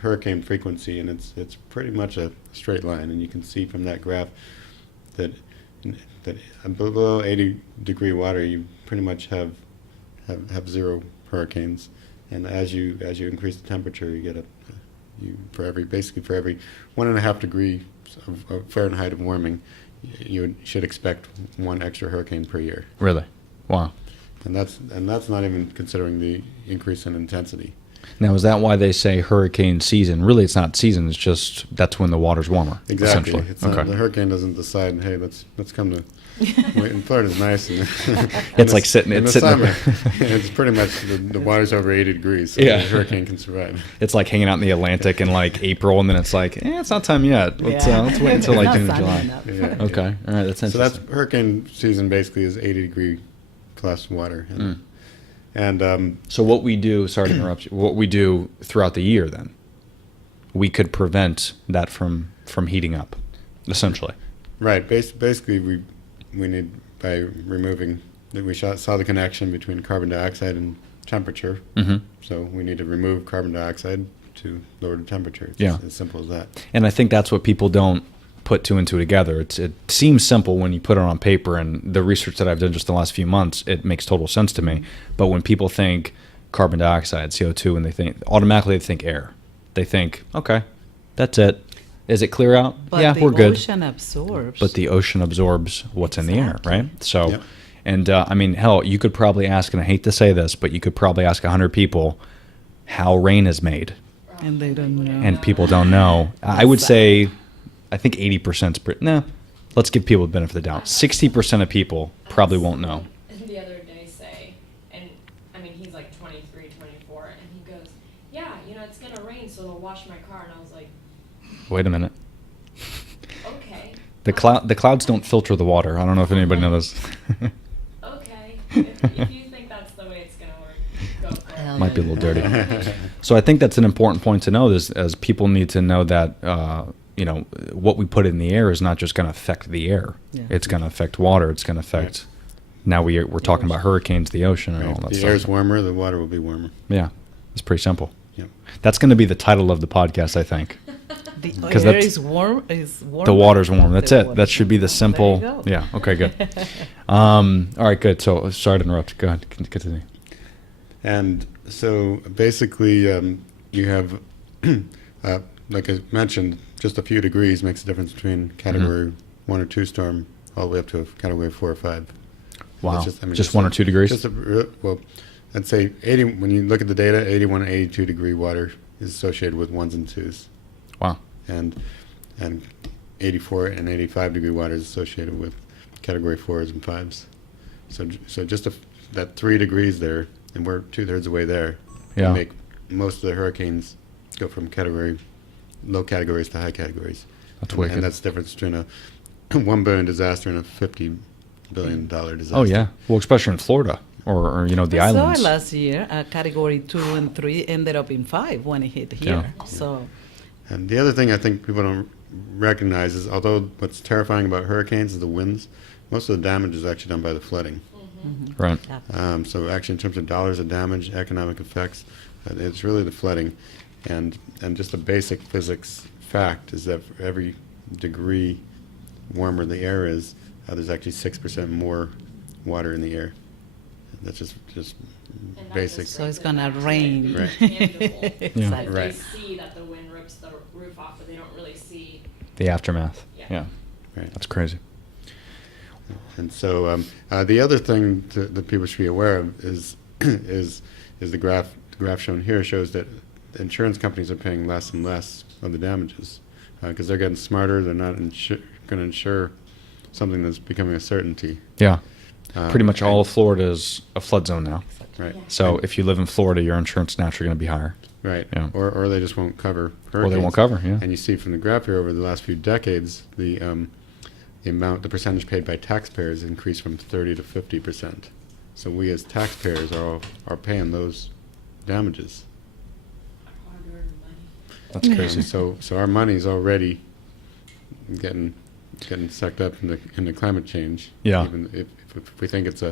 hurricane frequency, and it's pretty much a straight line. And you can see from that graph that below 80-degree water, you pretty much have zero hurricanes. And as you increase the temperature, you get for every 1.5 degrees of Fahrenheit of warming, you should expect one extra hurricane per year. Really? Wow. And that's not even considering the increase in intensity. Now, is that why they say hurricane season? Really, it's not season. It's just that's when the water's warmer. Exactly. Essentially. It's not, Okay. the hurricane doesn't decide, hey, let's come to. In Florida's nice. And It's like sitting- in it's the sitting summer. there. It's pretty much the water's over 80 degrees, so Yeah. the hurricane can survive. It's like hanging out in the Atlantic in like April, and then it's like, it's not time yet. Let's wait until like Not June or sunny July. enough. Yeah. Okay. All right. That's So interesting. that's hurricane season. Basically, is 80-degree plus water, and So what we do, sorry to interrupt you, what we do throughout the year then, we could prevent that from heating up, essentially. right. Basically, we need by removing. We saw the connection between carbon dioxide and temperature. Mm-hmm. So we need to remove carbon dioxide to lower the temperature. It's Yeah. as simple as that. And I think that's what people don't put two and two together. It seems simple when you put it on paper, and the research that I've done just the last few months, it makes total sense to me. But when people think carbon dioxide, CO2, and they think automatically they think air. They think, okay, that's it. Is it clear out? But yeah, the we're good. ocean absorbs. But the ocean absorbs what's in the air, Exactly. right? So, Yep. and I mean, hell, you could probably ask, and I hate to say this, but you could probably ask 100 people how rain is made, and they don't know. and people don't know. I would say, I think 80%'s let's give people the benefit of the doubt. 60% of people probably won't know. The other day say, and I mean, he's like 23, 24, and he goes, yeah, it's gonna rain, so it'll wash my car. And I was like, Wait a minute. okay. The clouds don't filter the water. I don't know if anybody knows. Okay. If you think that's the way it's gonna work, go for it. Might be a little dirty. So I think that's an important point to know, as people need to know that what we put in the air is not just going to affect the air. Yeah. It's going to affect water. It's going to affect. Now we're talking about hurricanes, the ocean, and all Right. that The stuff. air's warmer, the water will be warmer. Yeah, it's pretty simple. Yep. That's going to be the title of the podcast, I think. The 'Cause air that's- is warm. Is warm. The water's warm. That's The it. That water's should be the warm. simple. There you go. Yeah. Okay. Good. All right. Good. So sorry to interrupt. Go ahead. Continue. And so basically, you have, like I mentioned, just a few degrees makes a difference between category 1 or 2 storm all the way up to a category 4 or 5. Wow. It's Just 1 or 2 degrees. Well, I'd say 80. When you look at the data, 81 and 82 degree water is associated with 1s and 2s, Wow. and 84 and 85 degree water is associated with category 4s and 5s. So just that 3 degrees there, and we're 2/3 the way there. Yeah. We make most of the hurricanes go from low categories to high categories. That's and, wicked. and that's the difference between a $1 billion disaster and a $50 billion disaster. Oh yeah. Well, especially in Florida or the I islands. saw it last year. Category 2 and 3 ended up in 5 when it hit here. Yeah. So And the other thing I think people don't recognize is, although what's terrifying about hurricanes is the winds, most of the damage is actually done by the flooding. Right. So actually, in terms of dollars of damage, economic effects, it's really the flooding, and just a basic physics fact is that for every degree warmer the air is, there's actually 6% more water in the air. That's just And that basic. just So it's brings it gonna back to rain. it being Right. tangible. Exactly. Like Right. they see that the wind rips the roof off, but they don't really see. The aftermath. Yeah. Yeah. Right. That's crazy. And so the other thing that people should be aware of is is the graph shown here shows that insurance companies are paying less and less of the damages because they're getting smarter. They're not going to insure something that's becoming a certainty. Yeah. Pretty much all and- of Florida is a flood zone now. Right. So if you live in Florida, your insurance is naturally going to be higher. Right. Yeah. Or they just won't cover hurricanes. Or they won't cover, yeah. And you see from the graph here over the last few decades, the percentage paid by taxpayers increased from 30 to 50%. So we as taxpayers are paying those damages. Hard-earned money. That's crazy. So our money's already getting sucked up into climate change. Yeah. Even if we think it's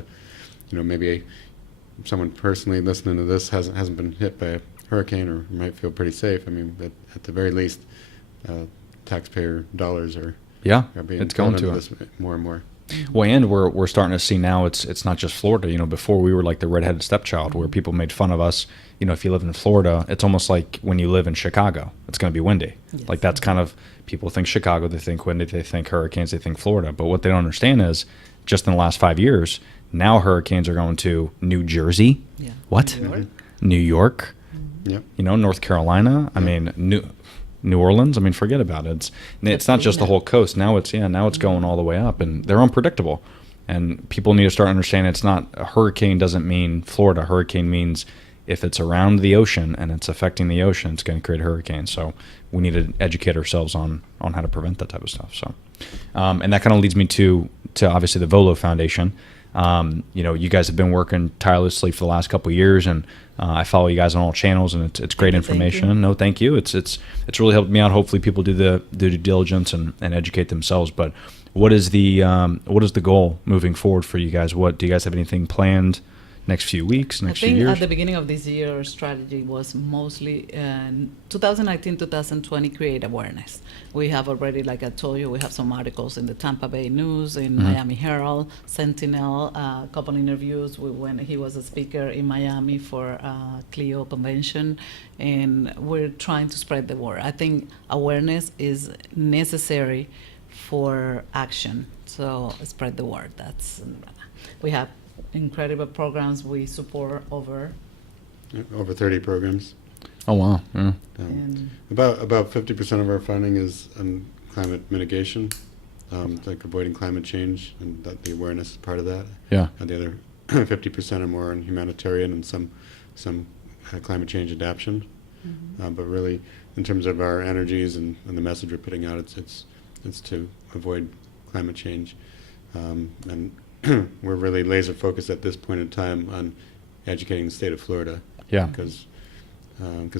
maybe someone personally listening to this hasn't been hit by a hurricane or might feel pretty safe. I mean, at the very least, taxpayer dollars are being it's going put to into it. this more and more. Well, and we're starting to see now it's not just Florida. Before we were like the redheaded stepchild, where people made fun of us. If you live in Florida, it's almost like when you live in Chicago, it's going to be windy. Yes. Like that's kind of people think Chicago, they think windy, they think hurricanes, they think Florida. But what they don't understand is, just in the last 5 years, now hurricanes are going to New Jersey. Yeah. What? New York. New York. Yep. North Carolina. I mean, New Orleans. I mean, forget about it. It's not just the whole coast. Now it's going all the way up, and they're unpredictable. And people need to start understanding it's not a hurricane doesn't mean Florida. Hurricane means if it's around the ocean and it's affecting the ocean, it's going to create a hurricane. So we need to educate ourselves on how to prevent that type of stuff. So, and that kind of leads me to obviously the VoLo Foundation. You guys have been working tirelessly for the last couple of years, and I follow you guys on all channels, and it's great information. you. No, thank you. It's really helped me out. Hopefully, people do the due diligence and educate themselves. But what is the goal moving forward for you guys? What do you guys have anything planned next few weeks, next few I think years? at the beginning of this year, our strategy was mostly 2019, 2020, create awareness. We have already, like I told you, we have some articles in the Tampa Bay News, in Miami Herald, Sentinel, a couple interviews when he was a speaker in Miami for Clio convention, and we're trying to spread the word. I think awareness is necessary for action, so spread the word. We have incredible programs. We support over 30 programs. Oh wow! Yeah. and About 50% of our funding is on climate mitigation, like avoiding climate change, and that the awareness is part of that. Yeah. And the other 50% are more on humanitarian and some climate change adaptation. But really, in terms of our energies and the message we're putting out, it's to avoid climate change, and we're really laser focused at this point in time on educating the state of Florida. Yeah. Because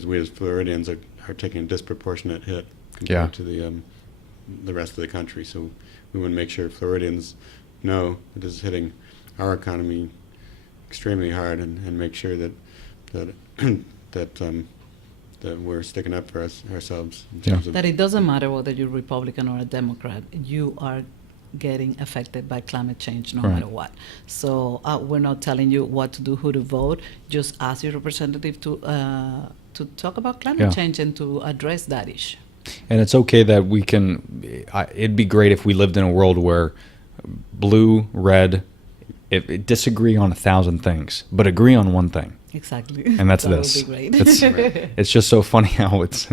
we as Floridians are taking a disproportionate hit compared to the rest of the country. So we want to make sure Floridians know that this is hitting our economy extremely hard, and make sure that that we're sticking up for ourselves in terms of that it doesn't matter whether you're Republican or a Democrat, you are getting affected by climate change no Right. matter what. So we're not telling you what to do, who to vote. Just ask your representative to talk about climate change and to address that issue. And it's okay that we can. It'd be great if we lived in a world where blue, red, if disagree on 1,000 things, but agree on one thing. Exactly. And that's That this. would be great. It's just so funny how it's.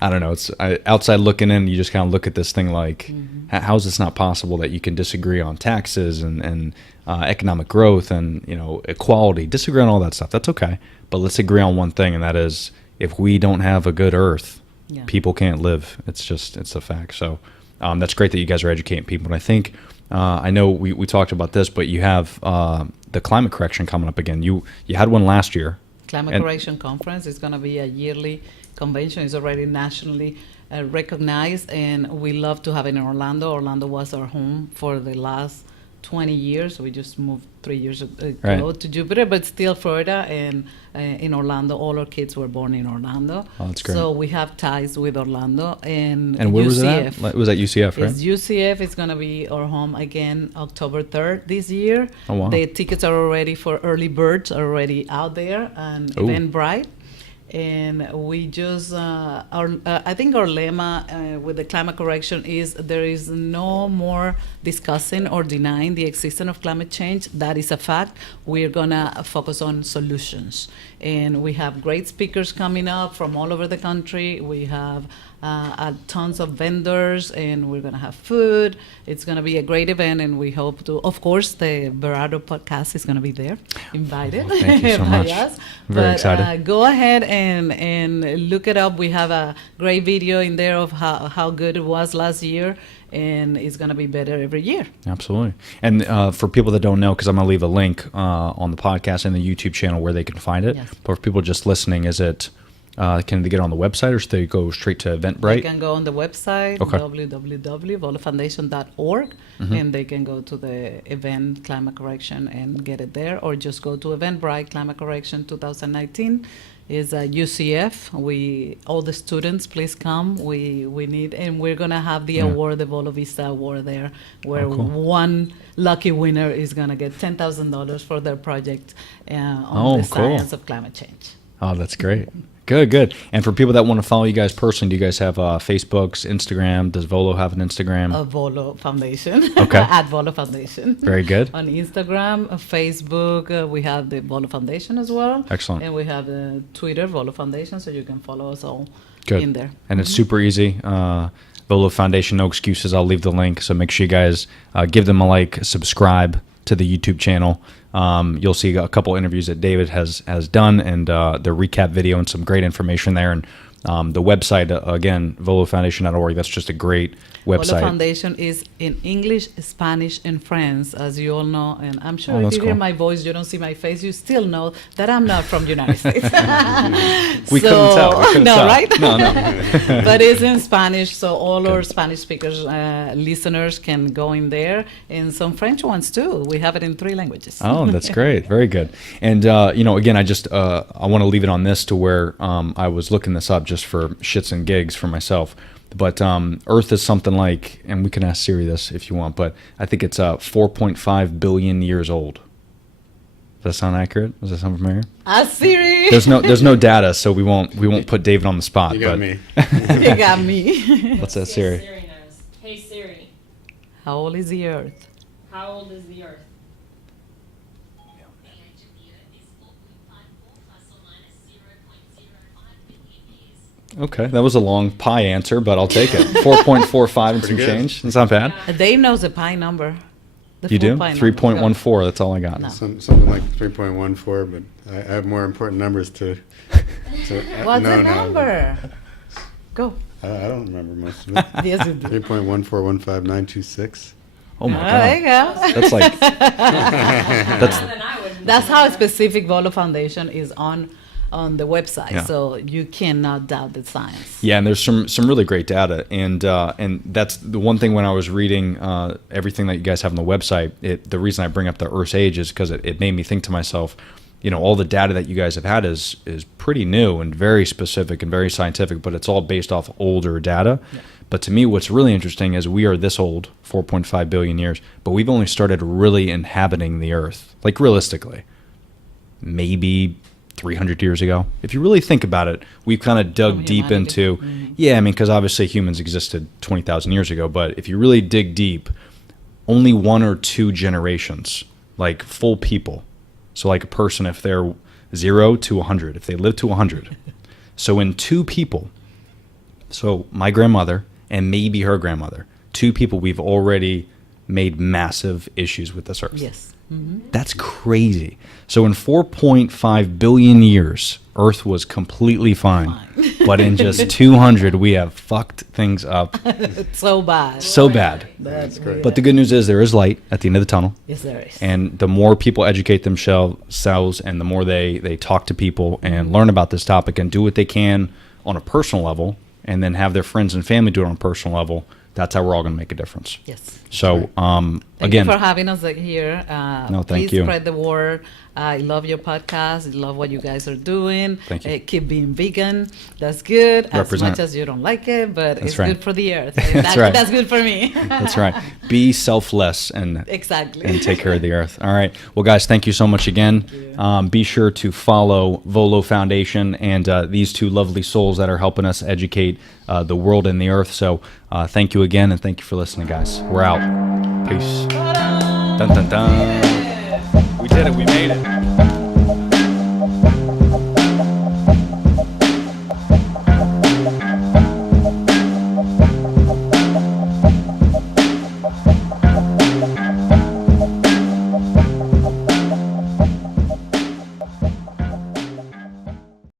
I don't know. It's outside looking in. You just kind of look at this thing like, how is this not possible that you can disagree on taxes and economic growth and equality? Disagree on all that stuff. That's okay. But let's agree on one thing, and that is, if we don't have a good Earth, people can't live. It's a fact. So that's great that you guys are educating people. And I think I know we talked about this, but you have the climate correction coming up again. You had one last year. Climate Correction Conference is going to be a yearly convention. It's already nationally recognized, and we love to have it in Orlando. Orlando was our home for the last 20 years. We just moved 3 years ago to Jupiter, but still Florida, and in Orlando, all our kids were born in Orlando. Oh, that's great. So we have ties with Orlando and where UCF. was it at? It was at UCF, right? It's UCF. It's going to be our home again October 3rd this year. Oh, wow. The tickets are already for early birds are already out there on Ooh. Eventbrite. And we just, I think our lemma with the climate correction is there is no more discussing or denying the existence of climate change. That is a fact. We're gonna focus on solutions. And we have great speakers coming up from all over the country. We have tons of vendors, and we're gonna have food. It's gonna be a great event, and we hope to, of course, the Verado podcast is gonna be there, invited. Well, thank you so by much. us. Very But, excited. go ahead and look it up. We have a great video in there of how good it was last year, and it's going to be better every year. Absolutely. And for people that don't know, because I'm going to leave a link on the podcast and the YouTube channel where they can find it. Yes. But for people just listening, is it can they get it on the website, or should they go straight to Eventbrite? They can go on the website, Okay. www.volofoundation.org, and they can go to the event Climate Correction and get it there, or just go to Eventbrite Climate Correction 2019. Is UCF. All the students, please come. We need, and we're gonna have the award, the Volo Vista Award there, where Oh, cool. one lucky winner is gonna get $10,000 for their project on Oh, the cool. science of climate change. Oh, that's great. Good. And for people that want to follow you guys personally, do you guys have Facebooks, Instagram? Does Volo have an Instagram? VoLo Foundation. Okay. At VoLo Foundation. Very good. On Instagram, Facebook, we have the VoLo Foundation as well. Excellent. And we have Twitter, VoLo Foundation, so you can follow us all Good. in there. And it's super easy. VoLo Foundation, no excuses. I'll leave the link. So make sure you guys give them a like, subscribe to the YouTube channel. You'll see a couple interviews that David has done, and the recap video and some great information there. And the website, again, volofoundation.org. That's just a great VoLo website. Foundation is in English, Spanish, and French, as you all know. And I'm sure Oh, if that's you hear cool. my voice, you don't see my face, you still know that I'm not from the United States. We couldn't tell. We couldn't no, tell. right? No. But it's in Spanish, so all our Spanish speakers, listeners can go in there, and some French ones too. We have it in 3 languages. Oh, that's great. Very good. And, again, I want to leave it on this to where I was looking this up just for shits and gigs for myself. But Earth is something like, and we can ask Siri this if you want, but I think it's 4.5 billion years old. Does that sound accurate? Does that sound familiar? Siri. There's no data, so we won't put David on the spot. You got but me. You got me. What's that, Let's see Siri? if Siri knows. Hey Siri, How old is the Earth? how old is the Earth? Okay, that was a long pi answer, but I'll take it. 4.45 and some Pretty good. change. That's not bad. Dave knows the pi number. The You full do? pi number. 3.14. That's all I got. No. Something like 3.14, but I have more important numbers to What's know the now. number? Go. I don't remember most of it. Yes, you do. 3.1415926. Oh my There you god. go. That's like That's, then I would. That's how specific VoLo Foundation is on the website, Yeah. so you cannot doubt the science. Yeah, and there's some really great data, and that's the one thing when I was reading everything that you guys have on the website. The reason I bring up the Earth's age is because it made me think to myself, all the data that you guys have had is pretty new and very specific and very scientific, but it's all based off older data. Yeah. But to me, what's really interesting is we are this old, 4.5 billion years, but we've only started really inhabiting the Earth, like realistically, maybe 300 years ago. If you really think about it, we've kind of dug From deep humanity. into, yeah, I mean, because obviously humans existed 20,000 years ago, but if you really dig deep, only 1 or 2 generations, like full people. So like a person, if they're 0 to 100, if they live to 100. So in 2 people, so my grandmother and maybe her grandmother, 2 people, we've already made massive issues with this Earth. Yes. That's crazy. So in 4.5 billion years, Earth was completely fine. But in just 200, we have fucked things up It's so bad. so bad. That's great. But the good news is there is light at the end of the tunnel. Yes, there is. And the more people educate themselves and the more they talk to people and learn about this topic and do what they can on a personal level and then have their friends and family do it on a personal level, that's how we're all going to make a difference. Yes. So Thank Again, you for having us here. No, thank please you. spread the word. I love your podcast. I love what you guys are doing. Thank you. Keep being vegan. That's good. Represent. As much as you don't like it, but That's it's right. good for the earth. That's right. That's good for me. That's right. Be selfless and Exactly. and take care of the earth. All right. Well, guys, thank you so much again. Be sure to follow VoLo Foundation and these two lovely souls that are helping us educate the world and the earth. So thank you again, and thank you for listening, guys. We're out. Peace. Dun, dun, dun. We did it. We made it.